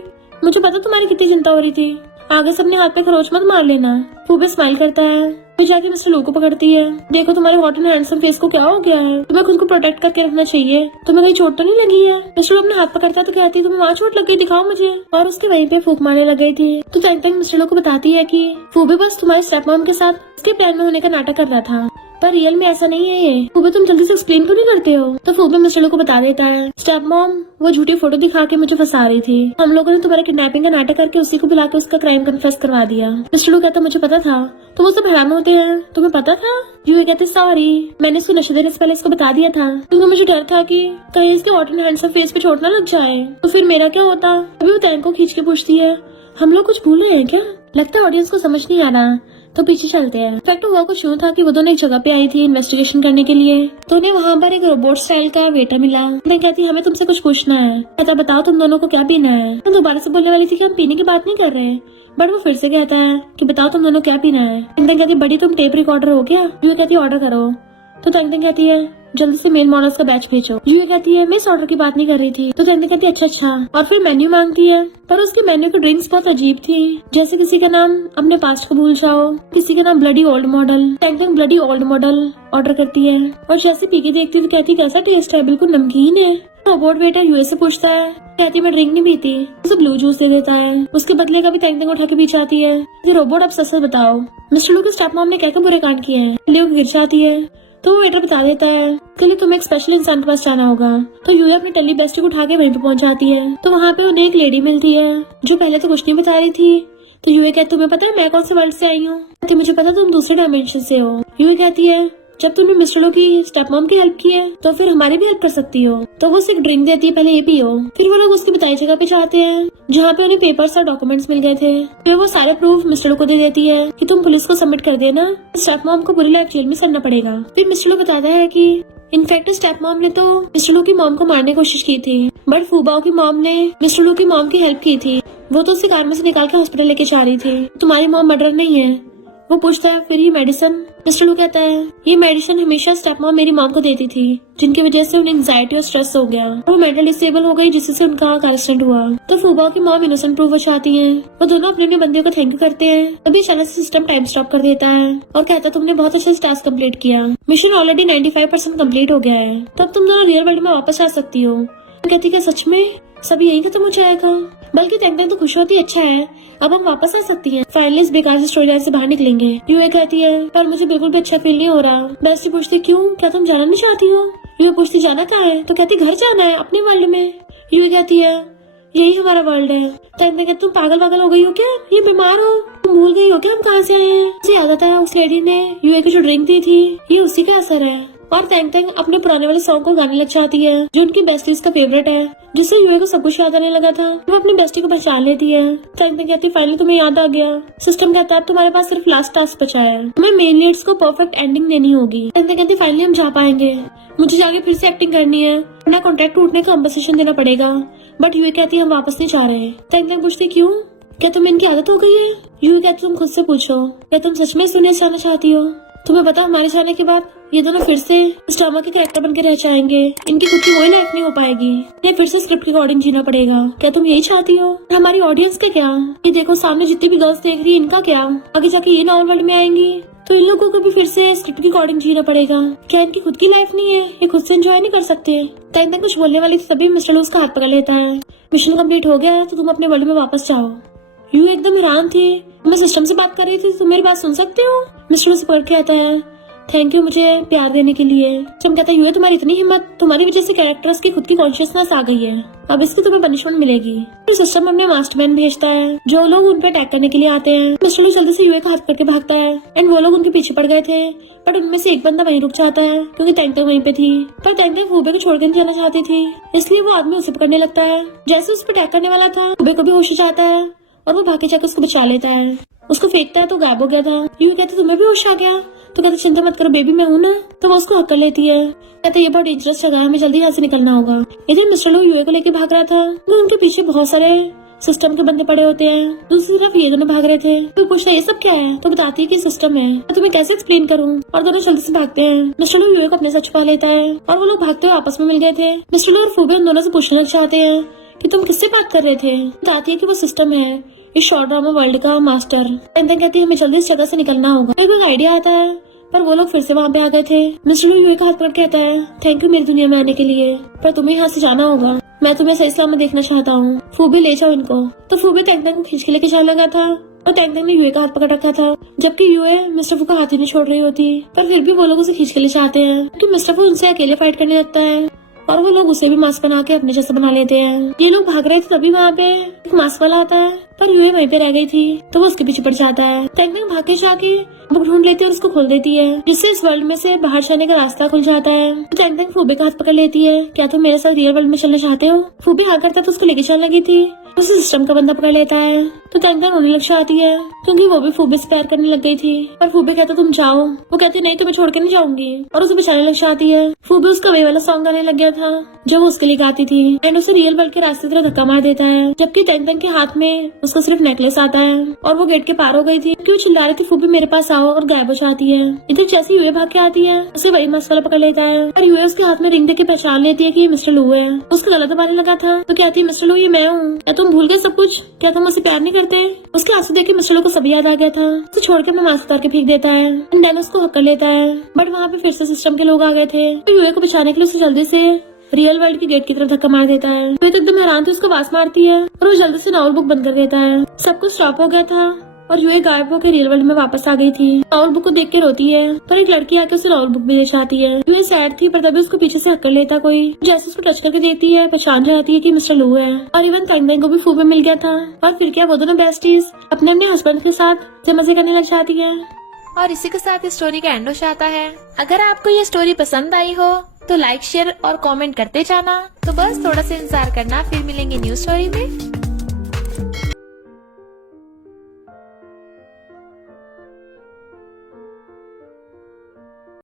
मुझे पता तुम्हारी कितनी चिंता हो रही थी, आगे से अपने हाथ पे खरोच मत मार लेना। फूबे स्माइल करता है, फिर जाके मिस्टर लू को पकड़ती है। देखो तुम्हारे हॉट एंड हैंडसम फेस को क्या हो गया है, तुम्हें खुद को प्रोटेक्ट करके रखना चाहिए, तुम्हें कहीं चोट तो नहीं लगी है। मिस्टर लू अपने हाथ पकड़ता है तो कहती है तुम्हें वहाँ चोट लग गई, दिखाओ मुझे, और उसके वहीं पे फूंक मारने लग गई थी। तो तंग तंग मिस्टर लू को बताती है कि फूबे बस तुम्हारे स्टेप मॉम के साथ उसके प्लान में होने का नाटक कर रहा था, पर रियल में ऐसा नहीं है ये। फूबे तुम जल्दी से एक्सप्लेन क्यों नहीं करते हो। तो फूबे मिस्टर लू को बता देता है स्टेप मॉम वो झूठी फोटो दिखा के मुझे फंसा रही थी, हम लोगों ने तुम्हारे किडनैपिंग का नाटक करके उसी को बुला के उसका क्राइम कन्फेस करवा दिया। मिस्टर लू कहता मुझे पता था, तो वो सब हैरान होते हैं तुम्हें पता था। यूए कहते सॉरी मैंने इसको नशे देने से पहले इसको बता दिया था, क्योंकि मुझे डर था कि कहीं इसके हॉट एंड हैंडसम फेस पे चोट ना लग जाए, तो फिर मेरा क्या होता। अभी वो तैंक को खींच के पूछती है हम लोग कुछ भूल रहे हैं क्या, लगता है ऑडियंस को समझ नहीं आ रहा, तो पीछे चलते हैं। फैक्ट हुआ कुछ यूँ था कि वो दोनों एक जगह पे आई थी इन्वेस्टिगेशन करने के लिए, तो उन्हें वहाँ पर एक रोबोट स्टाइल का वेटर मिला। मैं कहती हमें तुमसे कुछ पूछना है, कहता बताओ तुम दोनों को क्या पीना है। मैं दोबारा से बोलने वाली थी कि हम पीने की बात नहीं कर रहे, बट वो फिर से कहता है कि बताओ तुम दोनों क्या पीना है। तंग कहती बड़ी तुम टेप रिकॉर्डर हो क्या। यूए कहती ऑर्डर करो, तो तंग कहती है जल्दी से मेल मॉडल्स का बैच भेजो। यूए कहती है मैं इस ऑर्डर की बात नहीं कर रही थी, तो तंग कहती है अच्छा, और फिर मेन्यू मांगती है, पर उसके मेन्यू की ड्रिंक्स बहुत अजीब थी, जैसे किसी का नाम अपने पास्ट को भूल जाओ, किसी का नाम ब्लडी ओल्ड मॉडल। तंग ब्लडी ओल्ड मॉडल ऑर्डर करती है और जैसे पी के देखती तो कहती कैसा टेस्ट है, बिल्कुल नमकीन है। रोबोट वेटर यूए से पूछता है, कहती मैं ड्रिंक नहीं पीती, उसे ब्लू जूस दे देता है, उसके बदले का भी तंग उठा के पी जाती है। ये रोबोट अब सच बताओ मिस्टर लू के स्टेप मॉम ने क्या क्या बुरे कांड किए हैं। लियो गिर जाती है तो वो वेटर बता देता है के लिए तुम्हें एक स्पेशल इंसान के पास जाना होगा, तो यूए अपनी टेली बेस्टी को उठा के वहीं पे पहुंच जाती है। तो वहाँ पे उन्हें एक लेडी मिलती है जो पहले तो कुछ नहीं बता रही थी। तो यूए कहती तुम्हें पता है मैं कौन से वर्ल्ड से आई हूँ, तो मुझे पता तुम दूसरे डायमेंशन से हो। यूए कहती है जब तुमने मिस्टर लो की स्टेप मॉम की हेल्प की है तो फिर हमारी भी हेल्प कर सकती हो। तो वो उसे एक ड्रिंक देती है, पहले ये पियो। फिर वो लोग उसकी बताई जगह पे जाते हैं जहाँ पे उन्हें पेपर्स और डॉक्यूमेंट्स मिल गए थे। फिर वो सारे प्रूफ मिस्टर लो को दे देती है कि तुम पुलिस को सबमिट कर देना, स्टेप मॉम को पूरी लाइफ जेल में सरना पड़ेगा। फिर मिस्टर लो बताता है कि इनफैक्ट स्टेप मॉम ने तो मिस्टर लो की मॉम को मारने की कोशिश की थी, बट फूबाओ की मॉम ने मिस्टर लो की मॉम की हेल्प की थी, वो तो उसे कार में से निकाल के हॉस्पिटल लेके जा रही थी। तुम्हारी मॉम मर्डर नहीं है। वो पूछता है फिर ये मेडिसिन। मिस्टर लू कहता है ये मेडिसिन हमेशा स्टेप मॉम मेरी मॉम को देती थी, जिनकी वजह से उन्हें एंजाइटी और स्ट्रेस हो गया, वो मेंटल डिसेबल हो गई जिससे उनका कार एक्सीडेंट हुआ। तो फूबाओ की मॉम इनोसेंट प्रूव हो जाती है। वो दोनों अपने अपने बंदे को थैंक यू करते हैं। तभी अचानक सिस्टम टाइम स्टॉप कर देता है और कहता है तुमने बहुत अच्छे से टास्क कंप्लीट किया, मिशन ऑलरेडी 95% कंप्लीट हो गया है, तब तुम दोनों रियल वर्ल्ड में वापस आ सकती हो। कहती है सच में सब यही खत्म हो जाएगा, बल्कि तंग तो खुश होती है अच्छा है अब हम वापस आ सकती हैं, फाइनली इस बेकार से स्टोरी लाइन से बाहर निकलेंगे। यूए कहती है पर मुझे बिल्कुल भी अच्छा फील नहीं हो रहा। बेस्टी पूछती क्यों, क्या तुम जाना नहीं चाहती हो। यूए पूछती जाना कहाँ है, तो कहती घर जाना है अपने वर्ल्ड में। यूए कहती है यही हमारा वर्ल्ड है। तंग कहती तुम पागल हो गई हो क्या, ये बीमार हो, तुम भूल गई हो क्या हम कहाँ से आए हैं। मुझे याद आता है उस लेडी ने यूए की जो ड्रिंक दी थी ये उसी का असर है। और तंग अपने पुराने वाले सॉन्ग को गाने लग जाती है जो उनकी बेस्टीज का फेवरेट है, जिससे यूए को सब कुछ याद आने लगा था। वो अपनी बेस्टी को पहचान लेती है। तंग कहती फाइनली तुम्हें याद आ गया। सिस्टम कहता है तुम्हारे पास सिर्फ लास्ट टास्क बचा है, तुम्हें मेन लीड्स को परफेक्ट एंडिंग देनी होगी। तंग कहती फाइनली हम जा पाएंगे। मुझे जाके फिर से एक्टिंग करनी है, वरना कॉन्ट्रैक्ट टूटने का कंपनसेशन देना पड़ेगा। बट यूए कहती है हम वापस नहीं जा रहे। तैंग पूछती क्यों, क्या तुम्हें इनकी आदत हो गई है? यूए कहती तुम खुद से पूछो, क्या तुम सच में सुने जाना चाहती हो? तुम्हें पता हमारे जाने के बाद ये दोनों फिर से इस ड्रामा के कैरेक्टर बनकर रह जाएंगे। इनकी खुद की वही लाइफ नहीं हो पाएगी, ये फिर से स्क्रिप्ट के अकॉर्डिंग जीना पड़ेगा। क्या तुम यही चाहती हो? और हमारी ऑडियंस का क्या? ये देखो सामने जितनी भी गर्ल्स देख रही है, इनका क्या? आगे जाके ये नॉर्मल वर्ल्ड में आएंगी तो इन लोगों को भी फिर से स्क्रिप्ट के अकॉर्डिंग जीना पड़ेगा। क्या इनकी खुद की लाइफ नहीं है? ये खुद से एंजॉय नहीं कर सकते? तैंग कुछ बोलने वाली थी तभी मिस्टर लू उसका हाथ पकड़ लेता है। मिशन कंप्लीट हो गया है तो तुम अपने वर्ल्ड में वापस जाओ। यू एकदम हैरान थी, मैं सिस्टम से बात कर रही थी, तुम मेरी बात सुन सकते हो? मिस्टर से पकड़ के आता है, थैंक यू मुझे प्यार देने के लिए। जब कहता है तुम्हारी इतनी हिम्मत, तुम्हारी वजह से कैरेक्टर्स की खुद की कॉन्शियसनेस आ गई है, अब इसकी तुम्हें पनिशमेंट मिलेगी। फिर सिस्टम अपने मास्टरमैन भेजता है जो लोग उन पे अटैक करने के लिए आते हैं। मिस्टर लू जल्दी से यूए का हाथ पकड़ के भागता है एंड वो लोग उनके पीछे पड़ गए थे, बट उनमें से एक बंदा वहीं रुक जाता है क्योंकि टैंक वहीं पे थी। पर टैंक फूबे को छोड़ के नहीं जाना चाहती थी, इसलिए वो आदमी उसे पकड़ने लगता है। जैसे उस पर अटैक करने वाला था, फूबे को भी होश जाता है और वो भागे जाकर उसको बचा लेता है। उसको फेंकता है तो गायब हो गया था। यूए कहते तुम्हें भी होश आ गया? तो कहते चिंता मत करो बेबी, मैं हूँ ना। तो वो उसको हक कर लेती है। कहते ये बहुत डेंजरस जगह है, हमें जल्दी यहाँ से निकलना होगा। इधर मिस्टर लू यूए को लेके भाग रहा था तो उनके पीछे बहुत सारे सिस्टम के बंदे पड़े होते हैं। दूसरी तरफ ये दोनों भाग रहे थे। तो पूछता ये सब क्या है? तो बताती है कि सिस्टम है, मैं तुम्हें कैसे एक्सप्लेन करूँ? और दोनों जल्दी से भागते हैं। मिस्टर लू यूए को अपने साथ छुपा लेता है और वो लोग भागते हुए आपस में मिल गए थे। मिस्टर लू और फूबे उन दोनों से पूछने लग जाते हैं कि तुम किससे बात कर रहे थे? बताती है कि वो सिस्टम है, इस शॉर्ट ड्रामा वर्ल्ड का मास्टर। कहती है हमें जल्दी इस जगह से निकलना होगा। मेरे को आइडिया आता है, पर वो लोग फिर से वहाँ पे आ गए थे। मिस्टर लू यूए का हाथ पकड़ कहता है थैंक यू मेरी दुनिया में आने के लिए, पर तुम्हें यहाँ से जाना होगा। मैं तुम्हें सही सलामत देखना चाहता हूँ। फूबे ले जाओ इनको। तो फूबे टैंक को खींच के लेके जाने लगा था और टैंक ने यूए का हाथ पकड़ रखा था, जबकि यूए मिस्टर फू का हाथ ही नहीं छोड़ रही होती। पर फिर भी वो लोग उसे खींच के ले जाते हैं क्योंकि मिस्टर फू उनसे अकेले फाइट करने लगता है और वो लोग उसे भी मास्क बना के अपने जैसा बना लेते हैं। ये लोग भाग रहे थे तभी वहाँ पे एक मास्क वाला आता है, पर यूए वहीं पे रह गई थी तो वो उसके पीछे पड़ जाता है। टैंक भाग के जाके बुक ढूंढ लेती है और उसको खोल देती है, जिससे इस वर्ल्ड में से बाहर जाने का रास्ता खुल जाता है। तो टैंक फूबे का हाथ पकड़ लेती है, क्या तुम मेरे साथ रियल वर्ल्ड में चलना चाहते हो? फूबे हाँ करता तो उसको लेके चलने लगी थी, उसे सिस्टम का बंदा पकड़ लेता है। तो टैंक रोने लग जाती है क्योंकि वो भी फूबे से प्यार करने लग गई थी। पर फूबे कहता तुम जाओ, वो कहती नहीं तुम्हें छोड़ के नहीं जाऊंगी और उसे बचाने लग जाती है। फूबे उसका वही वाला सॉन्ग गाने लग गया था जो वो उसके लिए गाती थी एंड उसे रियल वर्ल्ड के रास्ते तरफ धक्का मार देता है, जबकि टैंक के हाथ में उसका सिर्फ नेकलेस आता है और वो गेट के पार हो गई थी क्योंकि वो चिल्ला रही थी फूबे मेरे पास आओ, और गायब हो जाती है। इधर जैसे यूए भाग के आती है उसे वही मास्क वाला पकड़ लेता है और यूए उसके हाथ में रिंग देके पहचान लेती है कि ये मिस्टर लू है। उसका गला दबाने लगा था तो कहती है मिस्टर लू ये मैं हूँ, क्या तुम भूल गए सब कुछ? क्या तुम मुझसे प्यार नहीं करते? उसके आंसू देख के मिस्टर लू को सब याद आ गया था, उसे छोड़कर मैं मास्क उतार के फेंक देता है एंड देन उसको हक कर लेता है। बट वहाँ पे फिर से सिस्टम के लोग आ गए थे तो यूए को बचाने के लिए उसे जल्दी से रियल वर्ल्ड की गेट की तरफ धक्का मार देता है। वे तो एकदम हैरान थी, उसको वास मारती है और वो जल्दी से नॉवल बुक बंद कर देता है। सब कुछ स्टॉप हो गया था और यूए गायब होकर रियल वर्ल्ड में वापस आ गई थी। नॉवल बुक को देख के रोती है पर एक लड़की आके उसे नॉवल बुक भी दे जाती है। यूए सैड थी पर तभी उसको पीछे से हक कर लेता कोई, जैसे उसको टच करके देती है पहचान जाती है कि मिस्टर लू है। और इवन टैंग को भी फूबे मिल गया था और फिर क्या वो दोनों बेस्टीज अपने अपने हस्बैंड के साथ मजे करने लग जाती है। और इसी के साथ इस स्टोरी का एंड हो जाता है। अगर आपको ये स्टोरी पसंद आई हो तो लाइक शेयर और कमेंट करते जाना। तो बस थोड़ा सा इंतजार करना, फिर मिलेंगे न्यू स्टोरी में।